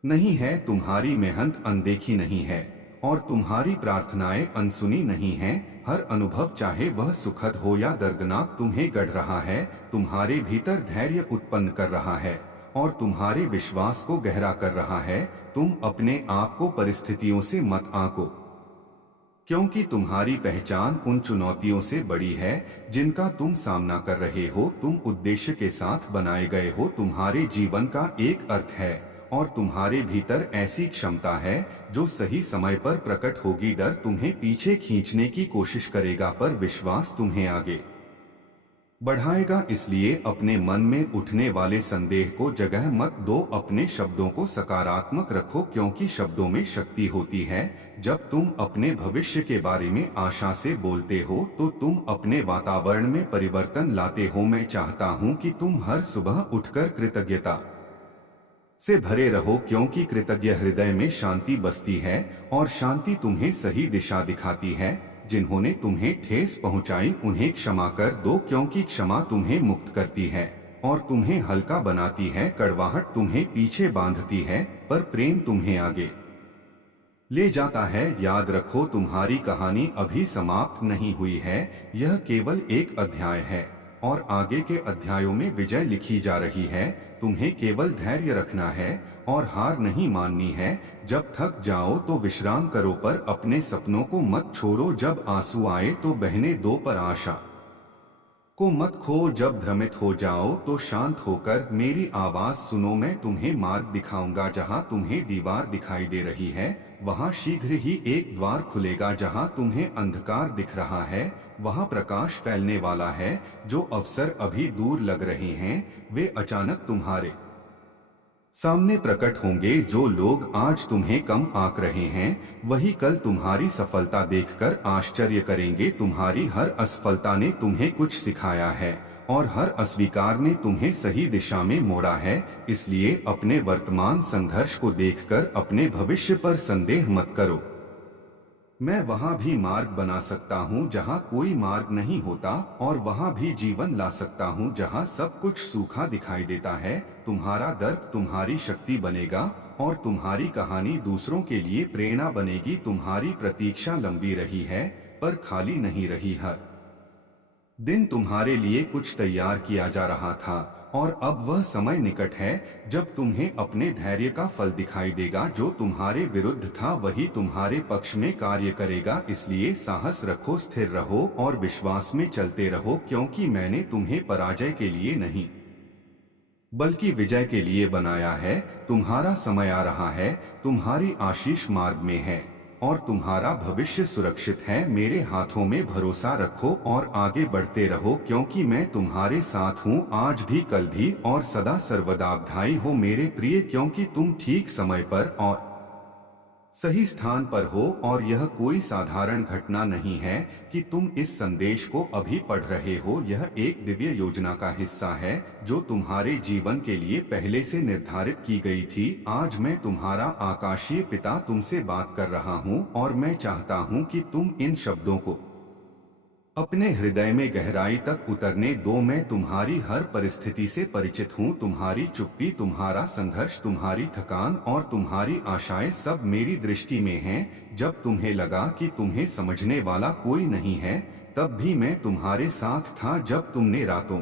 नहीं है, तुम्हारी मेहनत अनदेखी नहीं है, और तुम्हारी प्रार्थनाएं अनसुनी नहीं हैं। हर अनुभव, चाहे वह सुखद हो या दर्दनाक, तुम्हें गढ़ रहा है, तुम्हारे भीतर धैर्य उत्पन्न कर रहा है और तुम्हारे विश्वास को गहरा कर रहा है। तुम अपने आप को परिस्थितियों से मत आंको, क्योंकि तुम्हारी पहचान उन चुनौतियों से बड़ी है जिनका तुम सामना कर रहे हो। तुम उद्देश्य के साथ बनाए गए हो, तुम्हारे जीवन का एक अर्थ है, और तुम्हारे भीतर ऐसी क्षमता है जो सही समय पर प्रकट होगी। डर तुम्हें पीछे खींचने की कोशिश करेगा, पर विश्वास तुम्हें आगे बढ़ाएगा। इसलिए अपने मन में उठने वाले संदेह को जगह मत दो, अपने शब्दों को सकारात्मक रखो, क्योंकि शब्दों में शक्ति होती है। जब तुम अपने भविष्य के बारे में आशा से बोलते हो तो तुम अपने वातावरण में परिवर्तन लाते हो। मैं चाहता हूँ कि तुम हर सुबह उठकर कृतज्ञता से भरे रहो, क्योंकि कृतज्ञ हृदय में शांति बसती है और शांति तुम्हें सही दिशा दिखाती है। जिन्होंने तुम्हें ठेस पहुंचाई उन्हें क्षमा कर दो, क्योंकि क्षमा तुम्हें मुक्त करती है और तुम्हें हल्का बनाती है। कड़वाहट तुम्हें पीछे बांधती है, पर प्रेम तुम्हें आगे ले जाता है। याद रखो, तुम्हारी कहानी अभी समाप्त नहीं हुई है, यह केवल एक अध्याय है। और आगे के अध्यायों में विजय लिखी जा रही है। तुम्हें केवल धैर्य रखना है और हार नहीं माननी है। जब थक जाओ तो विश्राम करो, पर अपने सपनों को मत छोड़ो। जब आंसू आए तो बहने दो, पर आशा को मत खो। जब भ्रमित हो जाओ तो शांत होकर मेरी आवाज सुनो। मैं तुम्हें मार्ग दिखाऊंगा। जहां तुम्हें दीवार दिखाई दे रही है वहां शीघ्र ही एक द्वार खुलेगा। जहां तुम्हें अंधकार दिख रहा है वहां प्रकाश फैलने वाला है। जो अवसर अभी दूर लग रहे हैं वे अचानक तुम्हारे सामने प्रकट होंगे। जो लोग आज तुम्हें कम आंक रहे हैं वही कल तुम्हारी सफलता देखकर आश्चर्य करेंगे। तुम्हारी हर असफलता ने तुम्हें कुछ सिखाया है और हर अस्वीकार ने तुम्हें सही दिशा में मोड़ा है। इसलिए अपने वर्तमान संघर्ष को देखकर अपने भविष्य पर संदेह मत करो। मैं वहां भी मार्ग बना सकता हूं जहां कोई मार्ग नहीं होता, और वहां भी जीवन ला सकता हूं जहां सब कुछ सूखा दिखाई देता है। तुम्हारा दर्द तुम्हारी शक्ति बनेगा और तुम्हारी कहानी दूसरों के लिए प्रेरणा बनेगी। तुम्हारी प्रतीक्षा लंबी रही है पर खाली नहीं रही। हर दिन तुम्हारे लिए कुछ तैयार किया जा रहा था और अब वह समय निकट है जब तुम्हें अपने धैर्य का फल दिखाई देगा। जो तुम्हारे विरुद्ध था वही तुम्हारे पक्ष में कार्य करेगा। इसलिए साहस रखो, स्थिर रहो और विश्वास में चलते रहो, क्योंकि मैंने तुम्हें पराजय के लिए नहीं बल्कि विजय के लिए बनाया है। तुम्हारा समय आ रहा है, तुम्हारी आशीष मार्ग में है और तुम्हारा भविष्य सुरक्षित है। मेरे हाथों में भरोसा रखो और आगे बढ़ते रहो, क्योंकि मैं तुम्हारे साथ हूँ, आज भी, कल भी और सदा सर्वदा। बधाई हो मेरे प्रिय, क्योंकि तुम ठीक समय पर और सही स्थान पर हो। और यह कोई साधारण घटना नहीं है कि तुम इस संदेश को अभी पढ़ रहे हो। यह एक दिव्य योजना का हिस्सा है जो तुम्हारे जीवन के लिए पहले से निर्धारित की गई थी। आज मैं तुम्हारा आकाशीय पिता तुमसे बात कर रहा हूँ और मैं चाहता हूँ कि तुम इन शब्दों को अपने हृदय में गहराई तक उतरने दो। मैं तुम्हारी हर परिस्थिति से परिचित हूँ। तुम्हारी चुप्पी, तुम्हारा संघर्ष, तुम्हारी थकान और तुम्हारी आशाएं सब मेरी दृष्टि में हैं। जब तुम्हें लगा कि तुम्हें समझने वाला कोई नहीं है तब भी मैं तुम्हारे साथ था। जब तुमने रातों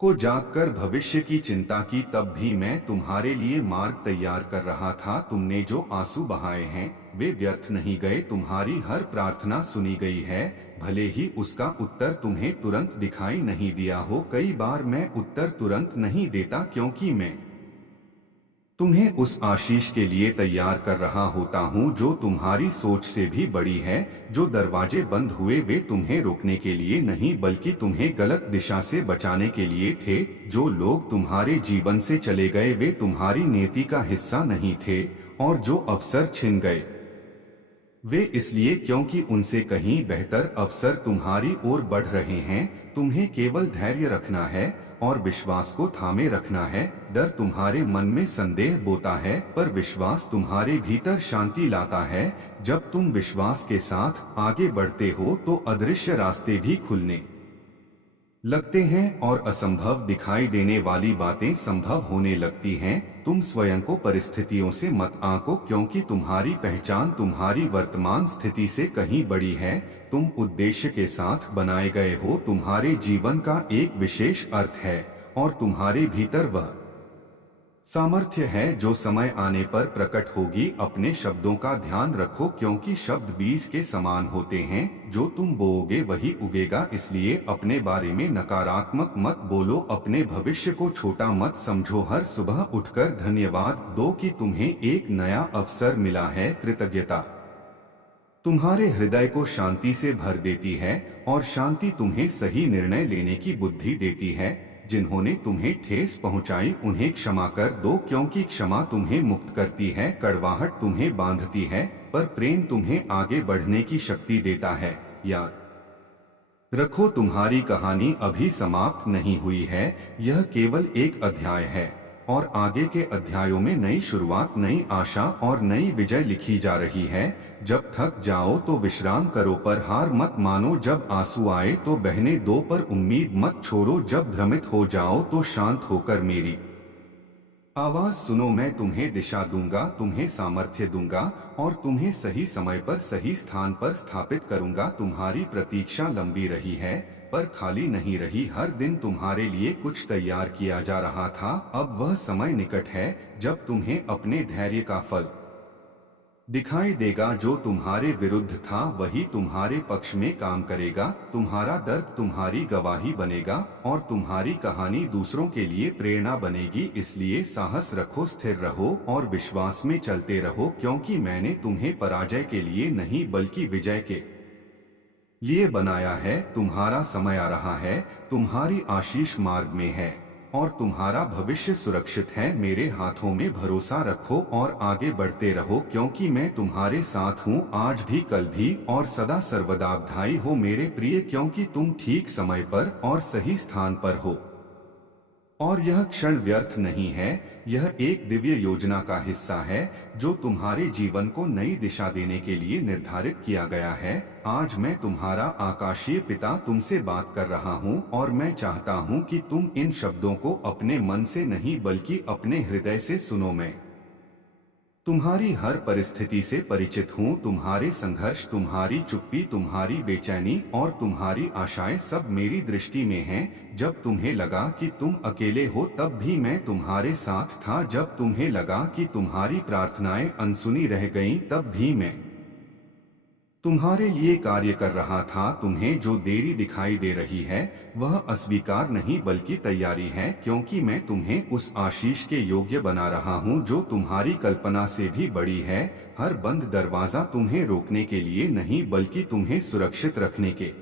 को जागकर भविष्य की चिंता की तब भी मैं तुम्हारे लिए मार्ग तैयार कर रहा था। तुमने जो आंसू बहाए हैं वे व्यर्थ नहीं गए। तुम्हारी हर प्रार्थना सुनी गई है, भले ही उसका उत्तर तुम्हें तुरंत दिखाई नहीं दिया हो। कई बार मैं उत्तर तुरंत नहीं देता क्योंकि मैं तुम्हें उस आशीष के लिए तैयार कर रहा होता हूँ जो तुम्हारी सोच से भी बड़ी है। जो दरवाजे बंद हुए वे तुम्हें रोकने के लिए नहीं बल्कि तुम्हें गलत दिशा से बचाने के लिए थे। जो लोग तुम्हारे जीवन से चले गए वे तुम्हारी नीति का हिस्सा नहीं थे, और जो अवसर छिन गए वे इसलिए क्योंकि उनसे कहीं बेहतर अवसर तुम्हारी ओर बढ़ रहे हैं। तुम्हें केवल धैर्य रखना है और विश्वास को थामे रखना है। डर तुम्हारे मन में संदेह बोता है, पर विश्वास तुम्हारे भीतर शांति लाता है। जब तुम विश्वास के साथ आगे बढ़ते हो तो अदृश्य रास्ते भी खुलने लगते हैं और असंभव दिखाई देने वाली बातें संभव होने लगती हैं। तुम स्वयं को परिस्थितियों से मत आंको, क्योंकि तुम्हारी पहचान तुम्हारी वर्तमान स्थिति से कहीं बड़ी है। तुम उद्देश्य के साथ बनाए गए हो। तुम्हारे जीवन का एक विशेष अर्थ है और तुम्हारे भीतर वह सामर्थ्य है जो समय आने पर प्रकट होगी। अपने शब्दों का ध्यान रखो, क्योंकि शब्द बीज के समान होते हैं। जो तुम बोओगे वही उगेगा। इसलिए अपने बारे में नकारात्मक मत बोलो, अपने भविष्य को छोटा मत समझो। हर सुबह उठकर धन्यवाद दो कि तुम्हें एक नया अवसर मिला है। कृतज्ञता तुम्हारे हृदय को शांति से भर देती है और शांति तुम्हें सही निर्णय लेने की बुद्धि देती है। जिन्होंने तुम्हें ठेस पहुंचाई उन्हें क्षमा कर दो, क्योंकि क्षमा तुम्हें मुक्त करती है। कड़वाहट तुम्हें बांधती है, पर प्रेम तुम्हें आगे बढ़ने की शक्ति देता है। याद रखो, तुम्हारी कहानी अभी समाप्त नहीं हुई है। यह केवल एक अध्याय है और आगे के अध्यायों में नई शुरुआत, नई आशा और नई विजय लिखी जा रही है। जब थक जाओ तो विश्राम करो, पर हार मत मानो। जब आंसू आए तो बहने दो, पर उम्मीद मत छोड़ो। जब भ्रमित हो जाओ तो शांत होकर मेरी आवाज सुनो, मैं तुम्हें दिशा दूंगा, तुम्हें सामर्थ्य दूंगा और तुम्हें सही समय पर सही स्थान पर स्थापित करूंगा। तुम्हारी प्रतीक्षा लंबी रही है पर खाली नहीं रही। हर दिन तुम्हारे लिए कुछ तैयार किया जा रहा था। अब वह समय निकट है जब तुम्हें अपने धैर्य का फल दिखाई देगा। जो तुम्हारे विरुद्ध था वही तुम्हारे पक्ष में काम करेगा। तुम्हारा दर्द तुम्हारी गवाही बनेगा और तुम्हारी कहानी दूसरों के लिए प्रेरणा बनेगी। इसलिए साहस रखो, स्थिर रहो और विश्वास में चलते रहो, क्योंकि मैंने तुम्हें पराजय के लिए नहीं बल्कि विजय के लिए बनाया है। तुम्हारा समय आ रहा है, तुम्हारी आशीष मार्ग में है और तुम्हारा भविष्य सुरक्षित है। मेरे हाथों में भरोसा रखो और आगे बढ़ते रहो, क्योंकि मैं तुम्हारे साथ हूँ, आज भी, कल भी और सदा सर्वदा। बधाई हो मेरे प्रिय, क्योंकि तुम ठीक समय पर और सही स्थान पर हो और यह क्षण व्यर्थ नहीं है। यह एक दिव्य योजना का हिस्सा है जो तुम्हारे जीवन को नई दिशा देने के लिए निर्धारित किया गया है। आज मैं तुम्हारा आकाशीय पिता तुमसे बात कर रहा हूँ और मैं चाहता हूँ कि तुम इन शब्दों को अपने मन से नहीं बल्कि अपने हृदय से सुनो। मैं तुम्हारी हर परिस्थिति से परिचित हूँ। तुम्हारे संघर्ष, तुम्हारी चुप्पी, तुम्हारी बेचैनी और तुम्हारी आशाएं सब मेरी दृष्टि में हैं। जब तुम्हें लगा कि तुम अकेले हो तब भी मैं तुम्हारे साथ था। जब तुम्हें लगा कि तुम्हारी प्रार्थनाएं अनसुनी रह गईं तब भी मैं तुम्हारे लिए कार्य कर रहा था। तुम्हें जो देरी दिखाई दे रही है वह अस्वीकार नहीं बल्कि तैयारी है, क्योंकि मैं तुम्हें उस आशीष के योग्य बना रहा हूं जो तुम्हारी कल्पना से भी बड़ी है। हर बंद दरवाजा तुम्हें रोकने के लिए नहीं बल्कि तुम्हें सुरक्षित रखने के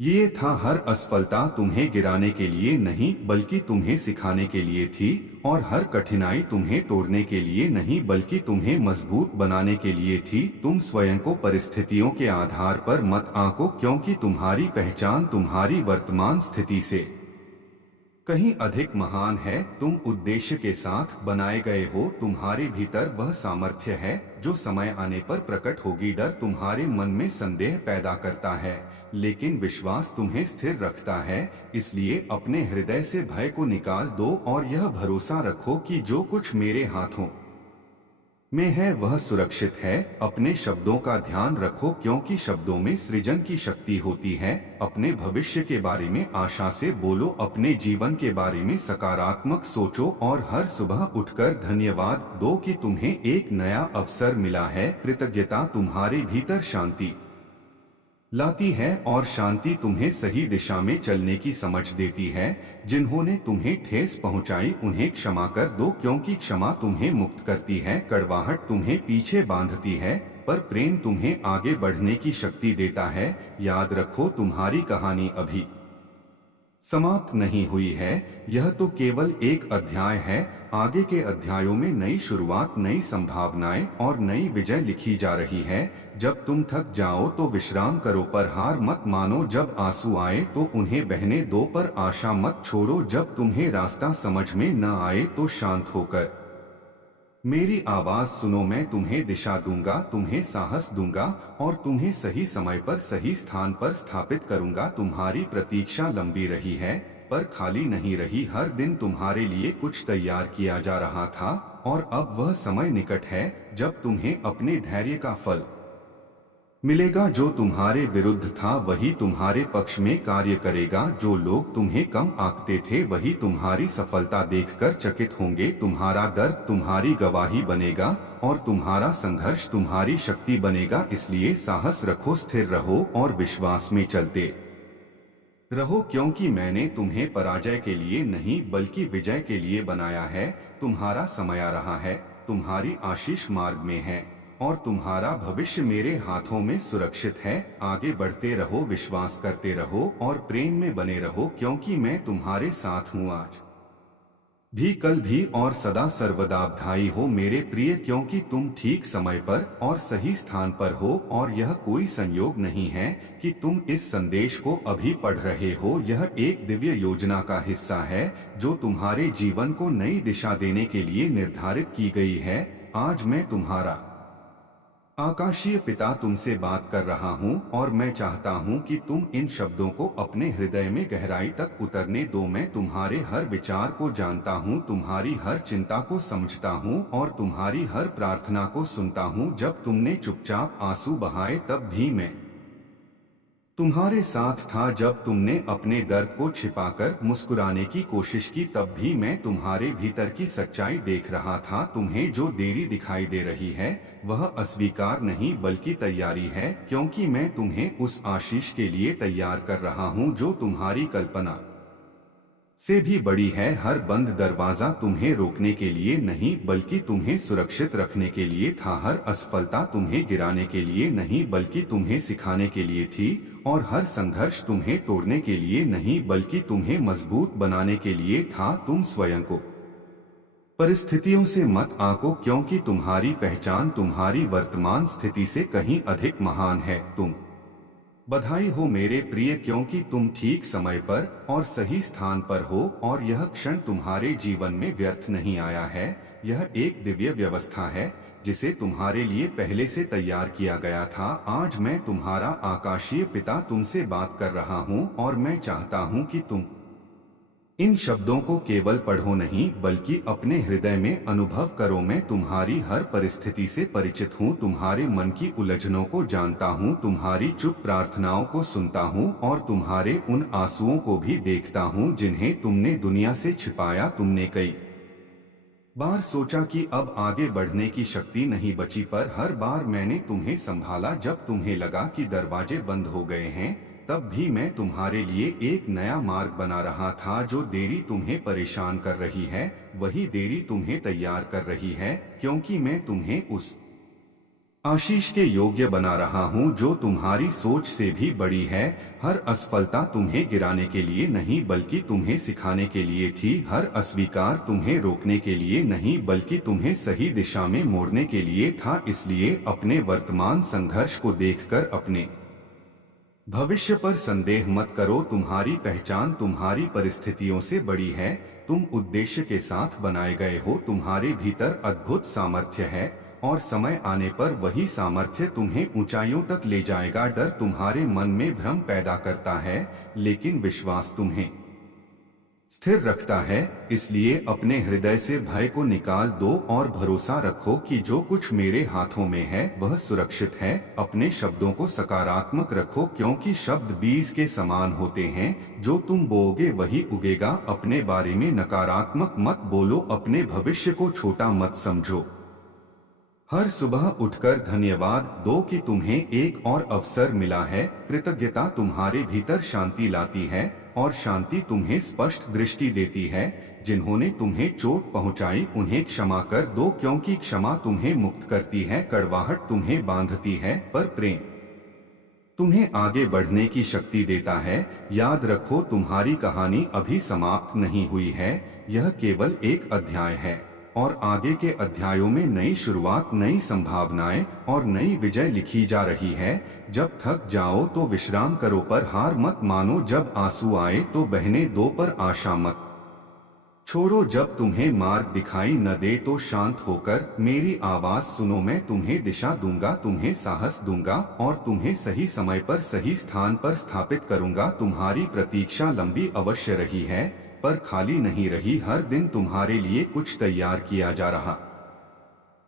ये था। हर असफलता तुम्हें गिराने के लिए नहीं बल्कि तुम्हें सिखाने के लिए थी और हर कठिनाई तुम्हें तोड़ने के लिए नहीं बल्कि तुम्हें मजबूत बनाने के लिए थी। तुम स्वयं को परिस्थितियों के आधार पर मत आंको, क्योंकि तुम्हारी पहचान तुम्हारी वर्तमान स्थिति से कहीं अधिक महान है। तुम उद्देश्य के साथ बनाए गए हो। तुम्हारे भीतर वह सामर्थ्य है जो समय आने पर प्रकट होगी। डर तुम्हारे मन में संदेह पैदा करता है, लेकिन विश्वास तुम्हें स्थिर रखता है। इसलिए अपने हृदय से भय को निकाल दो और यह भरोसा रखो कि जो कुछ मेरे हाथों में है वह सुरक्षित है। अपने शब्दों का ध्यान रखो, क्योंकि शब्दों में सृजन की शक्ति होती है। अपने भविष्य के बारे में आशा से बोलो, अपने जीवन के बारे में सकारात्मक सोचो और हर सुबह उठकर धन्यवाद दो कि तुम्हें एक नया अवसर मिला है। कृतज्ञता तुम्हारे भीतर शांति लाती है और शांति तुम्हें सही दिशा में चलने की समझ देती है। जिन्होंने तुम्हें ठेस पहुंचाई उन्हें क्षमा कर दो, क्योंकि क्षमा तुम्हें मुक्त करती है। कड़वाहट तुम्हें पीछे बांधती है पर प्रेम तुम्हें आगे बढ़ने की शक्ति देता है। याद रखो, तुम्हारी कहानी अभी समाप्त नहीं हुई है। यह तो केवल एक अध्याय है। आगे के अध्यायों में नई शुरुआत, नई संभावनाएं और नई विजय लिखी जा रही है। जब तुम थक जाओ तो विश्राम करो पर हार मत मानो। जब आंसू आए तो उन्हें बहने दो पर आशा मत छोड़ो। जब तुम्हें रास्ता समझ में न आए तो शांत होकर मेरी आवाज सुनो। मैं तुम्हें दिशा दूंगा, तुम्हें साहस दूंगा और तुम्हें सही समय पर सही स्थान पर स्थापित करूंगा। तुम्हारी प्रतीक्षा लंबी रही है पर खाली नहीं रही। हर दिन तुम्हारे लिए कुछ तैयार किया जा रहा था और अब वह समय निकट है जब तुम्हें अपने धैर्य का फल मिलेगा। जो तुम्हारे विरुद्ध था वही तुम्हारे पक्ष में कार्य करेगा। जो लोग तुम्हें कम आंकते थे वही तुम्हारी सफलता देखकर चकित होंगे। तुम्हारा दर्द तुम्हारी गवाही बनेगा और तुम्हारा संघर्ष तुम्हारी शक्ति बनेगा। इसलिए साहस रखो, स्थिर रहो और विश्वास में चलते रहो, क्योंकि मैंने तुम्हें पराजय के लिए नहीं बल्कि विजय के लिए बनाया है। तुम्हारा समय आ रहा है, तुम्हारी आशीष मार्ग में है और तुम्हारा भविष्य मेरे हाथों में सुरक्षित है। आगे बढ़ते रहो, विश्वास करते रहो और प्रेम में बने रहो, क्योंकि मैं तुम्हारे साथ हूँ, आज भी, कल भी और सदा सर्वदा। बधाई हो मेरे प्रिय, क्योंकि तुम ठीक समय पर और सही स्थान पर हो और यह कोई संयोग नहीं है कि तुम इस संदेश को अभी पढ़ रहे हो। यह एक दिव्य योजना का हिस्सा है जो तुम्हारे जीवन को नई दिशा देने के लिए निर्धारित की गई है। आज मैं तुम्हारा आकाशीय पिता, तुमसे बात कर रहा हूँ और मैं चाहता हूँ कि तुम इन शब्दों को अपने हृदय में गहराई तक उतरने दो। मैं तुम्हारे हर विचार को जानता हूँ, तुम्हारी हर चिंता को समझता हूँ और तुम्हारी हर प्रार्थना को सुनता हूँ। जब तुमने चुपचाप आंसू बहाए तब भी मैं तुम्हारे साथ था। जब तुमने अपने दर्द को छिपाकर मुस्कुराने की कोशिश की तब भी मैं तुम्हारे भीतर की सच्चाई देख रहा था। तुम्हें जो देरी दिखाई दे रही है वह अस्वीकार नहीं बल्कि तैयारी है, क्योंकि मैं तुम्हें उस आशीष के लिए तैयार कर रहा हूँ जो तुम्हारी कल्पना से भी बड़ी है। हर बंद दरवाजा तुम्हें रोकने के लिए नहीं बल्कि तुम्हें सुरक्षित रखने के लिए था। हर असफलता तुम्हें गिराने के लिए नहीं बल्कि तुम्हें सिखाने के लिए थी। और हर संघर्ष तुम्हें तोड़ने के लिए नहीं बल्कि तुम्हें मजबूत बनाने के लिए था। तुम स्वयं को परिस्थितियों से मत आंको, क्योंकि तुम्हारी पहचान तुम्हारी वर्तमान स्थिति से कहीं अधिक महान है। तुम बधाई हो मेरे प्रिय, क्योंकि तुम ठीक समय पर और सही स्थान पर हो और यह क्षण तुम्हारे जीवन में व्यर्थ नहीं आया है। यह एक दिव्य व्यवस्था है जिसे तुम्हारे लिए पहले से तैयार किया गया था। आज मैं तुम्हारा आकाशीय पिता तुमसे बात कर रहा हूँ और मैं चाहता हूँ कि तुम इन शब्दों को केवल पढ़ो नहीं बल्कि अपने हृदय में अनुभव करो। मैं तुम्हारी हर परिस्थिति से परिचित हूँ, तुम्हारे मन की उलझनों को जानता हूँ, तुम्हारी चुप प्रार्थनाओं को सुनता हूँ और तुम्हारे उन आंसुओं को भी देखता हूँ जिन्हें तुमने दुनिया से छिपाया। तुमने कई बार सोचा कि अब आगे बढ़ने की शक्ति नहीं बची, पर हर बार मैंने तुम्हें संभाला। जब तुम्हें लगा कि दरवाजे बंद हो गए हैं तब भी मैं तुम्हारे लिए एक नया मार्ग बना रहा था। जो देरी तुम्हें परेशान कर रही है वही देरी तुम्हें तैयार कर रही है, क्योंकि मैं तुम्हें उस आशीष के योग्य बना रहा हूँ जो तुम्हारी सोच से भी बड़ी है। हर असफलता तुम्हें गिराने के लिए नहीं बल्कि तुम्हें सिखाने के लिए थी। हर अस्वीकार तुम्हें रोकने के लिए नहीं बल्कि तुम्हें सही दिशा में मोड़ने के लिए था। इसलिए अपने वर्तमान संघर्ष को देखकर अपने भविष्य पर संदेह मत करो। तुम्हारी पहचान तुम्हारी परिस्थितियों से बड़ी है। तुम उद्देश्य के साथ बनाए गए हो, तुम्हारे भीतर अद्भुत सामर्थ्य है और समय आने पर वही सामर्थ्य तुम्हें ऊंचाइयों तक ले जाएगा। डर तुम्हारे मन में भ्रम पैदा करता है लेकिन विश्वास तुम्हें स्थिर रखता है। इसलिए अपने हृदय से भय को निकाल दो और भरोसा रखो कि जो कुछ मेरे हाथों में है वह सुरक्षित है। अपने शब्दों को सकारात्मक रखो, क्योंकि शब्द बीज के समान होते हैं, जो तुम बोओगे वही उगेगा। अपने बारे में नकारात्मक मत बोलो, अपने भविष्य को छोटा मत समझो। हर सुबह उठकर धन्यवाद दो कि तुम्हें एक और अवसर मिला है। कृतज्ञता तुम्हारे भीतर शांति लाती है और शांति तुम्हें स्पष्ट दृष्टि देती है। जिन्होंने तुम्हें चोट पहुंचाई उन्हें क्षमा कर दो, क्योंकि क्षमा तुम्हें मुक्त करती है। कड़वाहट तुम्हें बांधती है पर प्रेम तुम्हें आगे बढ़ने की शक्ति देता है। याद रखो, तुम्हारी कहानी अभी समाप्त नहीं हुई है, यह केवल एक अध्याय है और आगे के अध्यायों में नई शुरुआत, नई संभावनाएं और नई विजय लिखी जा रही है। जब थक जाओ तो विश्राम करो पर हार मत मानो। जब आंसू आए तो बहने दो पर आशा मत छोड़ो। जब तुम्हें मार्ग दिखाई न दे तो शांत होकर मेरी आवाज सुनो। मैं तुम्हें दिशा दूंगा, तुम्हें साहस दूंगा और तुम्हें सही समय पर सही स्थान पर स्थापित करूंगा। तुम्हारी प्रतीक्षा लंबी अवश्य रही है पर खाली नहीं रही। हर दिन तुम्हारे लिए कुछ तैयार किया जा रहा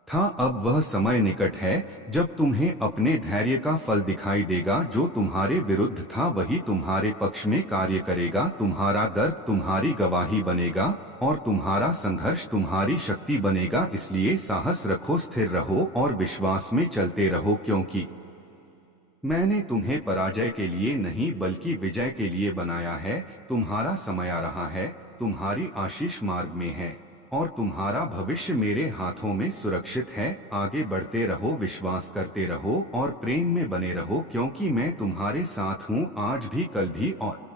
था। अब वह समय निकट है जब तुम्हें अपने धैर्य का फल दिखाई देगा। जो तुम्हारे विरुद्ध था वही तुम्हारे पक्ष में कार्य करेगा। तुम्हारा दर्द तुम्हारी गवाही बनेगा और तुम्हारा संघर्ष तुम्हारी शक्ति बनेगा। इसलिए साहस रखो, स्थिर रहो और विश्वास में चलते रहो, क्योंकि मैंने तुम्हें पराजय के लिए नहीं बल्कि विजय के लिए बनाया है। तुम्हारा समय आ रहा है, तुम्हारी आशीष मार्ग में है और तुम्हारा भविष्य मेरे हाथों में सुरक्षित है। आगे बढ़ते रहो, विश्वास करते रहो और प्रेम में बने रहो, क्योंकि मैं तुम्हारे साथ हूँ, आज भी, कल भी और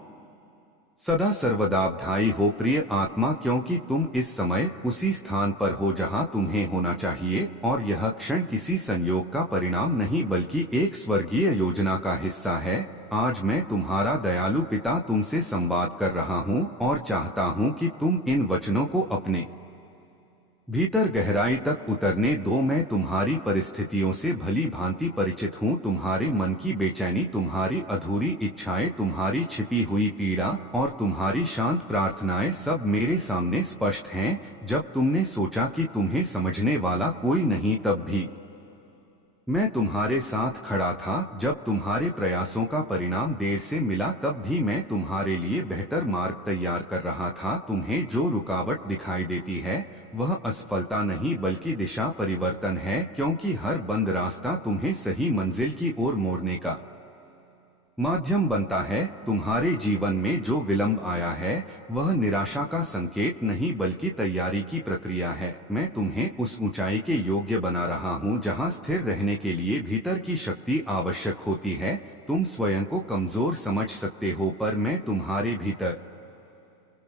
सदा सर्वदा। बधाई हो प्रिय आत्मा, क्योंकि तुम इस समय उसी स्थान पर हो जहां तुम्हें होना चाहिए और यह क्षण किसी संयोग का परिणाम नहीं बल्कि एक स्वर्गीय योजना का हिस्सा है। आज मैं तुम्हारा दयालु पिता तुमसे संवाद कर रहा हूं और चाहता हूं कि तुम इन वचनों को अपने भीतर गहराई तक उतरने दो। मैं तुम्हारी परिस्थितियों से भली भांति परिचित हूँ। तुम्हारे मन की बेचैनी, तुम्हारी अधूरी इच्छाएं, तुम्हारी छिपी हुई पीड़ा और तुम्हारी शांत प्रार्थनाएं सब मेरे सामने स्पष्ट हैं। जब तुमने सोचा कि तुम्हें समझने वाला कोई नहीं, तब भी मैं तुम्हारे साथ खड़ा था। जब तुम्हारे प्रयासों का परिणाम देर से मिला, तब भी मैं तुम्हारे लिए बेहतर मार्ग तैयार कर रहा था। तुम्हें जो रुकावट दिखाई देती है वह असफलता नहीं बल्कि दिशा परिवर्तन है, क्योंकि हर बंद रास्ता तुम्हें सही मंजिल की ओर मोड़ने का माध्यम बनता है। तुम्हारे जीवन में जो विलंब आया है वह निराशा का संकेत नहीं बल्कि तैयारी की प्रक्रिया है। मैं तुम्हें उस ऊंचाई के योग्य बना रहा हूं जहां स्थिर रहने के लिए भीतर की शक्ति आवश्यक होती है। तुम स्वयं को कमजोर समझ सकते हो, पर मैं तुम्हारे भीतर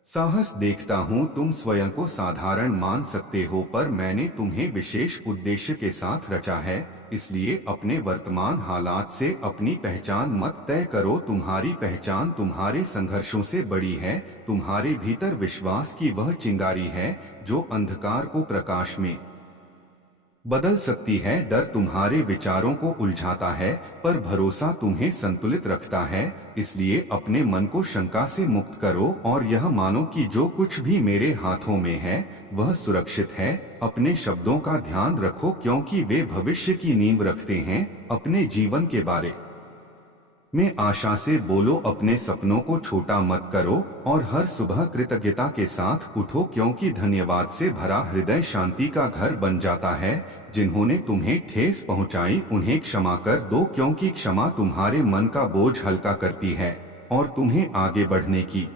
साहस देखता हूँ। तुम स्वयं को साधारण मान सकते हो, पर मैंने तुम्हें विशेष उद्देश्य के साथ रचा है। इसलिए अपने वर्तमान हालात से अपनी पहचान मत तय करो। तुम्हारी पहचान तुम्हारे संघर्षों से बड़ी है। तुम्हारे भीतर विश्वास की वह चिंगारी है जो अंधकार को प्रकाश में बदल सकती है। डर तुम्हारे विचारों को उलझाता है, पर भरोसा तुम्हें संतुलित रखता है। इसलिए अपने मन को शंका से मुक्त करो और यह मानो कि जो कुछ भी मेरे हाथों में है वह सुरक्षित है। अपने शब्दों का ध्यान रखो, क्योंकि वे भविष्य की नींव रखते हैं। अपने जीवन के बारे में आशा से बोलो, अपने सपनों को छोटा मत करो और हर सुबह कृतज्ञता के साथ उठो, क्योंकि धन्यवाद से भरा हृदय शांति का घर बन जाता है। जिन्होंने तुम्हें ठेस पहुंचाई उन्हें क्षमा कर दो, क्योंकि क्षमा तुम्हारे मन का बोझ हल्का करती है और तुम्हें आगे बढ़ने की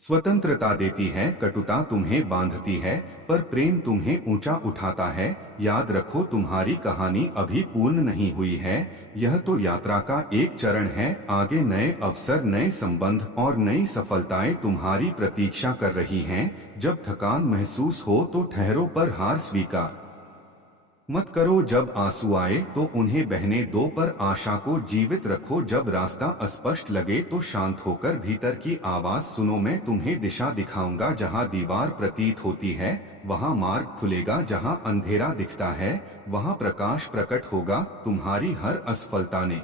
स्वतंत्रता देती है। कटुता तुम्हें बांधती है, पर प्रेम तुम्हें ऊंचा उठाता है। याद रखो, तुम्हारी कहानी अभी पूर्ण नहीं हुई है। यह तो यात्रा का एक चरण है। आगे नए अवसर, नए संबंध और नई सफलताएं तुम्हारी प्रतीक्षा कर रही हैं। जब थकान महसूस हो तो ठहरो, पर हार स्वीकार मत करो। जब आंसू आए तो उन्हें बहने दो, पर आशा को जीवित रखो। जब रास्ता अस्पष्ट लगे तो शांत होकर भीतर की आवाज सुनो। मैं तुम्हें दिशा दिखाऊंगा। जहां दीवार प्रतीत होती है वहां मार्ग खुलेगा। जहां अंधेरा दिखता है वहां प्रकाश प्रकट होगा। तुम्हारी हर असफलता ने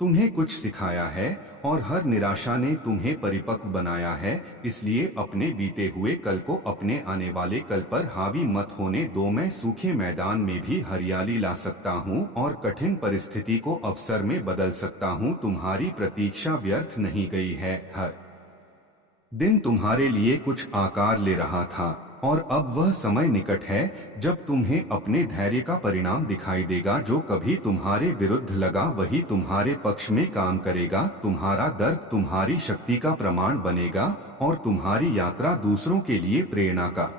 तुम्हें कुछ सिखाया है और हर निराशा ने तुम्हें परिपक्व बनाया है। इसलिए अपने बीते हुए कल को अपने आने वाले कल पर हावी मत होने दो। मैं सूखे मैदान में भी हरियाली ला सकता हूँ और कठिन परिस्थिति को अवसर में बदल सकता हूँ। तुम्हारी प्रतीक्षा व्यर्थ नहीं गई है। हर दिन तुम्हारे लिए कुछ आकार ले रहा था और अब वह समय निकट है जब तुम्हें अपने धैर्य का परिणाम दिखाई देगा। जो कभी तुम्हारे विरुद्ध लगा वही तुम्हारे पक्ष में काम करेगा। तुम्हारा दर्द तुम्हारी शक्ति का प्रमाण बनेगा और तुम्हारी यात्रा दूसरों के लिए प्रेरणा का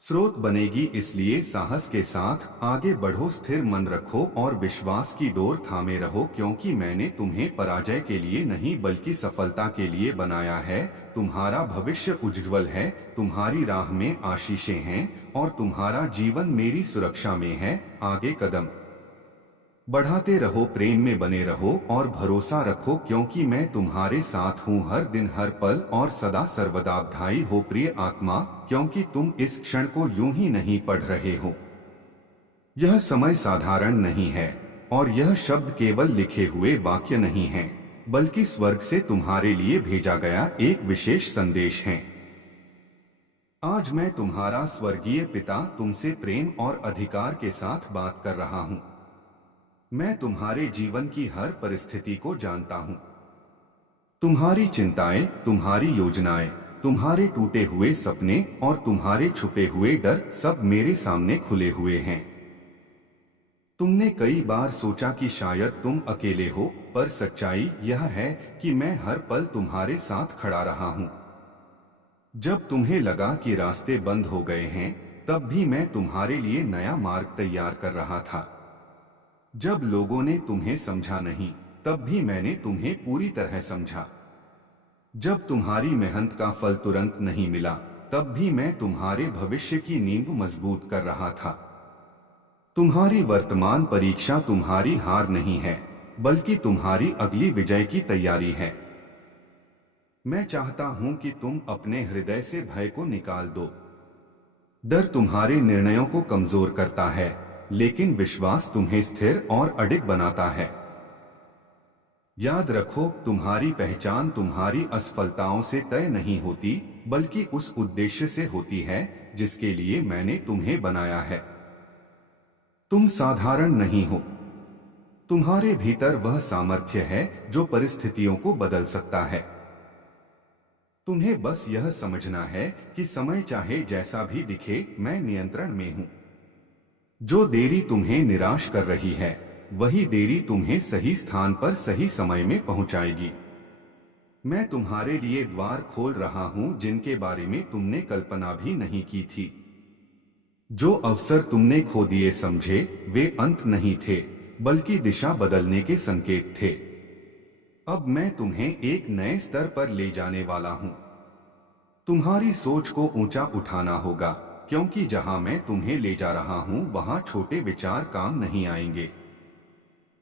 स्रोत बनेगी। इसलिए साहस के साथ आगे बढ़ो, स्थिर मन रखो और विश्वास की डोर थामे रहो, क्योंकि मैंने तुम्हें पराजय के लिए नहीं बल्कि सफलता के लिए बनाया है। तुम्हारा भविष्य उज्ज्वल है, तुम्हारी राह में आशीषें हैं और तुम्हारा जीवन मेरी सुरक्षा में है। आगे कदम बढ़ाते रहो, प्रेम में बने रहो और भरोसा रखो, क्योंकि मैं तुम्हारे साथ हूँ हर दिन हर पल और सदा सर्वदा। बधाई हो प्रिय आत्मा, क्योंकि तुम इस क्षण को यूं ही नहीं पढ़ रहे हो। यह समय साधारण नहीं है और यह शब्द केवल लिखे हुए वाक्य नहीं हैं, बल्कि स्वर्ग से तुम्हारे लिए भेजा गया एक विशेष संदेश है। आज मैं तुम्हारा स्वर्गीय पिता तुमसे प्रेम और अधिकार के साथ बात कर रहा हूँ। मैं तुम्हारे जीवन की हर परिस्थिति को जानता हूँ। तुम्हारी चिंताएं, तुम्हारी योजनाएं, तुम्हारे टूटे हुए सपने और तुम्हारे छुपे हुए डर सब मेरे सामने खुले हुए हैं। तुमने कई बार सोचा कि शायद तुम अकेले हो, पर सच्चाई यह है कि मैं हर पल तुम्हारे साथ खड़ा रहा हूँ। जब तुम्हें लगा कि रास्ते बंद हो गए हैं, तब भी मैं तुम्हारे लिए नया मार्ग तैयार कर रहा था। जब लोगों ने तुम्हें समझा नहीं, तब भी मैंने तुम्हें पूरी तरह समझा। जब तुम्हारी मेहनत का फल तुरंत नहीं मिला, तब भी मैं तुम्हारे भविष्य की नींव मजबूत कर रहा था। तुम्हारी वर्तमान परीक्षा तुम्हारी हार नहीं है, बल्कि तुम्हारी अगली विजय की तैयारी है। मैं चाहता हूं कि तुम अपने हृदय से भय को निकाल दो। डर तुम्हारे निर्णयों को कमजोर करता है, लेकिन विश्वास तुम्हें स्थिर और अडिग बनाता है। याद रखो, तुम्हारी पहचान तुम्हारी असफलताओं से तय नहीं होती, बल्कि उस उद्देश्य से होती है जिसके लिए मैंने तुम्हें बनाया है। तुम साधारण नहीं हो। तुम्हारे भीतर वह सामर्थ्य है जो परिस्थितियों को बदल सकता है। तुम्हें बस यह समझना है कि समय चाहे जैसा भी दिखे, मैं नियंत्रण में हूं। जो देरी तुम्हें निराश कर रही है, वही देरी तुम्हें सही स्थान पर सही समय में पहुंचाएगी। मैं तुम्हारे लिए द्वार खोल रहा हूं जिनके बारे में तुमने कल्पना भी नहीं की थी। जो अवसर तुमने खो दिए समझे, वे अंत नहीं थे, बल्कि दिशा बदलने के संकेत थे। अब मैं तुम्हें एक नए स्तर पर ले जाने वाला हूं। तुम्हारी सोच को ऊंचा उठाना होगा, क्योंकि जहां मैं तुम्हें ले जा रहा हूं वहां छोटे विचार काम नहीं आएंगे।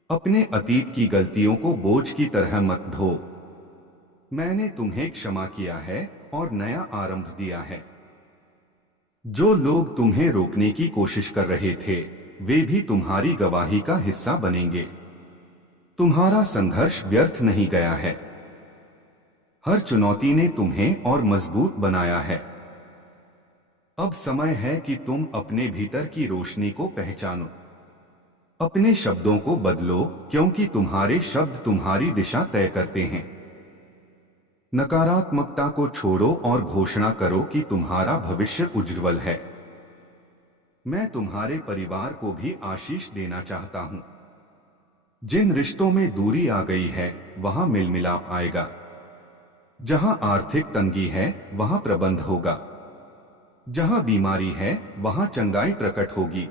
अपने अतीत की गलतियों को बोझ की तरह मत ढो। मैंने तुम्हें क्षमा किया है और नया आरंभ दिया है। जो लोग तुम्हें रोकने की कोशिश कर रहे थे, वे भी तुम्हारी गवाही का हिस्सा बनेंगे। तुम्हारा संघर्ष व्यर्थ नहीं गया है। हर चुनौती ने तुम्हें और मजबूत बनाया है। अब समय है कि तुम अपने भीतर की रोशनी को पहचानो। अपने शब्दों को बदलो, क्योंकि तुम्हारे शब्द तुम्हारी दिशा तय करते हैं। नकारात्मकता को छोड़ो और घोषणा करो कि तुम्हारा भविष्य उज्ज्वल है। मैं तुम्हारे परिवार को भी आशीष देना चाहता हूं। जिन रिश्तों में दूरी आ गई है, वहां मिलमिलाप आएगा। जहां आर्थिक तंगी है, वहां प्रबंध होगा। जहां बीमारी है, वहां चंगाई प्रकट होगी।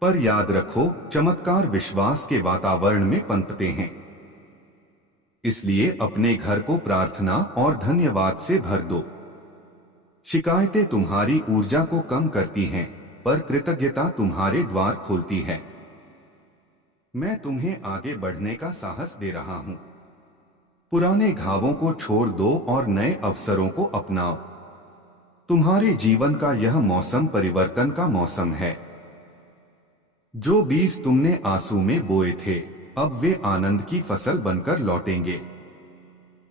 पर याद रखो, चमत्कार विश्वास के वातावरण में पनपते हैं। इसलिए अपने घर को प्रार्थना और धन्यवाद से भर दो। शिकायतें तुम्हारी ऊर्जा को कम करती हैं, पर कृतज्ञता तुम्हारे द्वार खोलती है। मैं तुम्हें आगे बढ़ने का साहस दे रहा हूं। पुराने घावों को छोड़ दो और नए अवसरों को अपनाओ। तुम्हारे जीवन का यह मौसम परिवर्तन का मौसम है। जो बीज तुमने आंसू में बोए थे, अब वे आनंद की फसल बनकर लौटेंगे।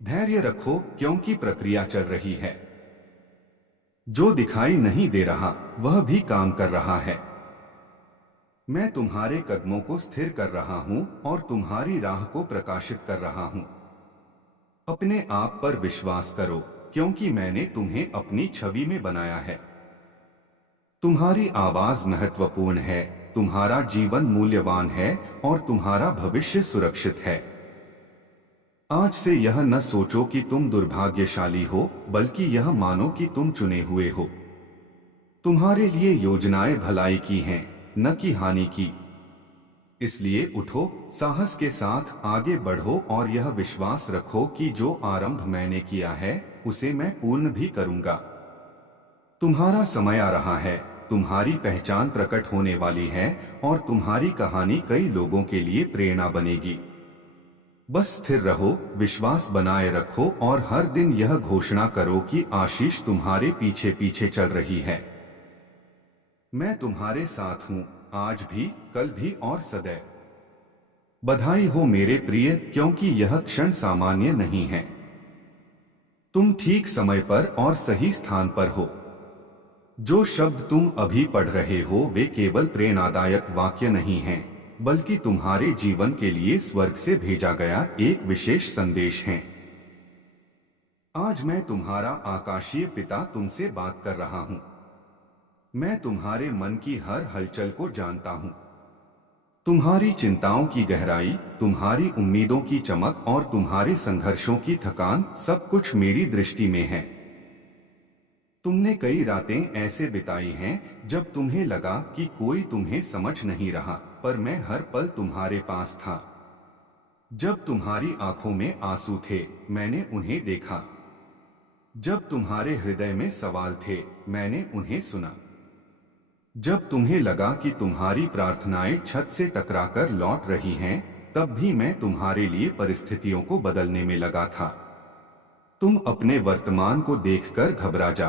धैर्य रखो, क्योंकि प्रक्रिया चल रही है। जो दिखाई नहीं दे रहा, वह भी काम कर रहा है। मैं तुम्हारे कदमों को स्थिर कर रहा हूं और तुम्हारी राह को प्रकाशित कर रहा हूं। अपने आप पर विश्वास करो, क्योंकि मैंने तुम्हें अपनी छवि में बनाया है। तुम्हारी आवाज महत्वपूर्ण है, तुम्हारा जीवन मूल्यवान है और तुम्हारा भविष्य सुरक्षित है। आज से यह न सोचो कि तुम दुर्भाग्यशाली हो, बल्कि यह मानो कि तुम चुने हुए हो। तुम्हारे लिए योजनाएं भलाई की हैं, न कि हानि की। इसलिए उठो, साहस के साथ आगे बढ़ो और यह विश्वास रखो कि जो आरंभ मैंने किया है, उसे मैं पूर्ण भी करूंगा। तुम्हारा समय आ रहा है, तुम्हारी पहचान प्रकट होने वाली है और तुम्हारी कहानी कई लोगों के लिए प्रेरणा बनेगी। बस स्थिर रहो, विश्वास बनाए रखो और हर दिन यह घोषणा करो कि आशीष तुम्हारे पीछे पीछे चल रही है। मैं तुम्हारे साथ हूं, आज भी, कल भी और सदैव। बधाई हो मेरे प्रिय, क्योंकि यह क्षण सामान्य नहीं है। तुम ठीक समय पर और सही स्थान पर हो। जो शब्द तुम अभी पढ़ रहे हो, वे केवल प्रेरणादायक वाक्य नहीं हैं, बल्कि तुम्हारे जीवन के लिए स्वर्ग से भेजा गया एक विशेष संदेश है। आज मैं तुम्हारा आकाशीय पिता तुमसे बात कर रहा हूं। मैं तुम्हारे मन की हर हलचल को जानता हूं। तुम्हारी चिंताओं की गहराई, तुम्हारी उम्मीदों की चमक और तुम्हारे संघर्षों की थकान, सब कुछ मेरी दृष्टि में है। तुमने कई रातें ऐसे बिताई हैं जब तुम्हें लगा कि कोई तुम्हें समझ नहीं रहा, पर मैं हर पल तुम्हारे पास था। जब तुम्हारी आंखों में आंसू थे, मैंने उन्हें देखा। जब तुम्हारे हृदय में सवाल थे, मैंने उन्हें सुना। जब तुम्हें लगा कि तुम्हारी प्रार्थनाएं छत से टकराकर लौट रही हैं, तब भी मैं तुम्हारे लिए परिस्थितियों को बदलने में लगा था। तुम अपने वर्तमान को देखकर घबरा जा,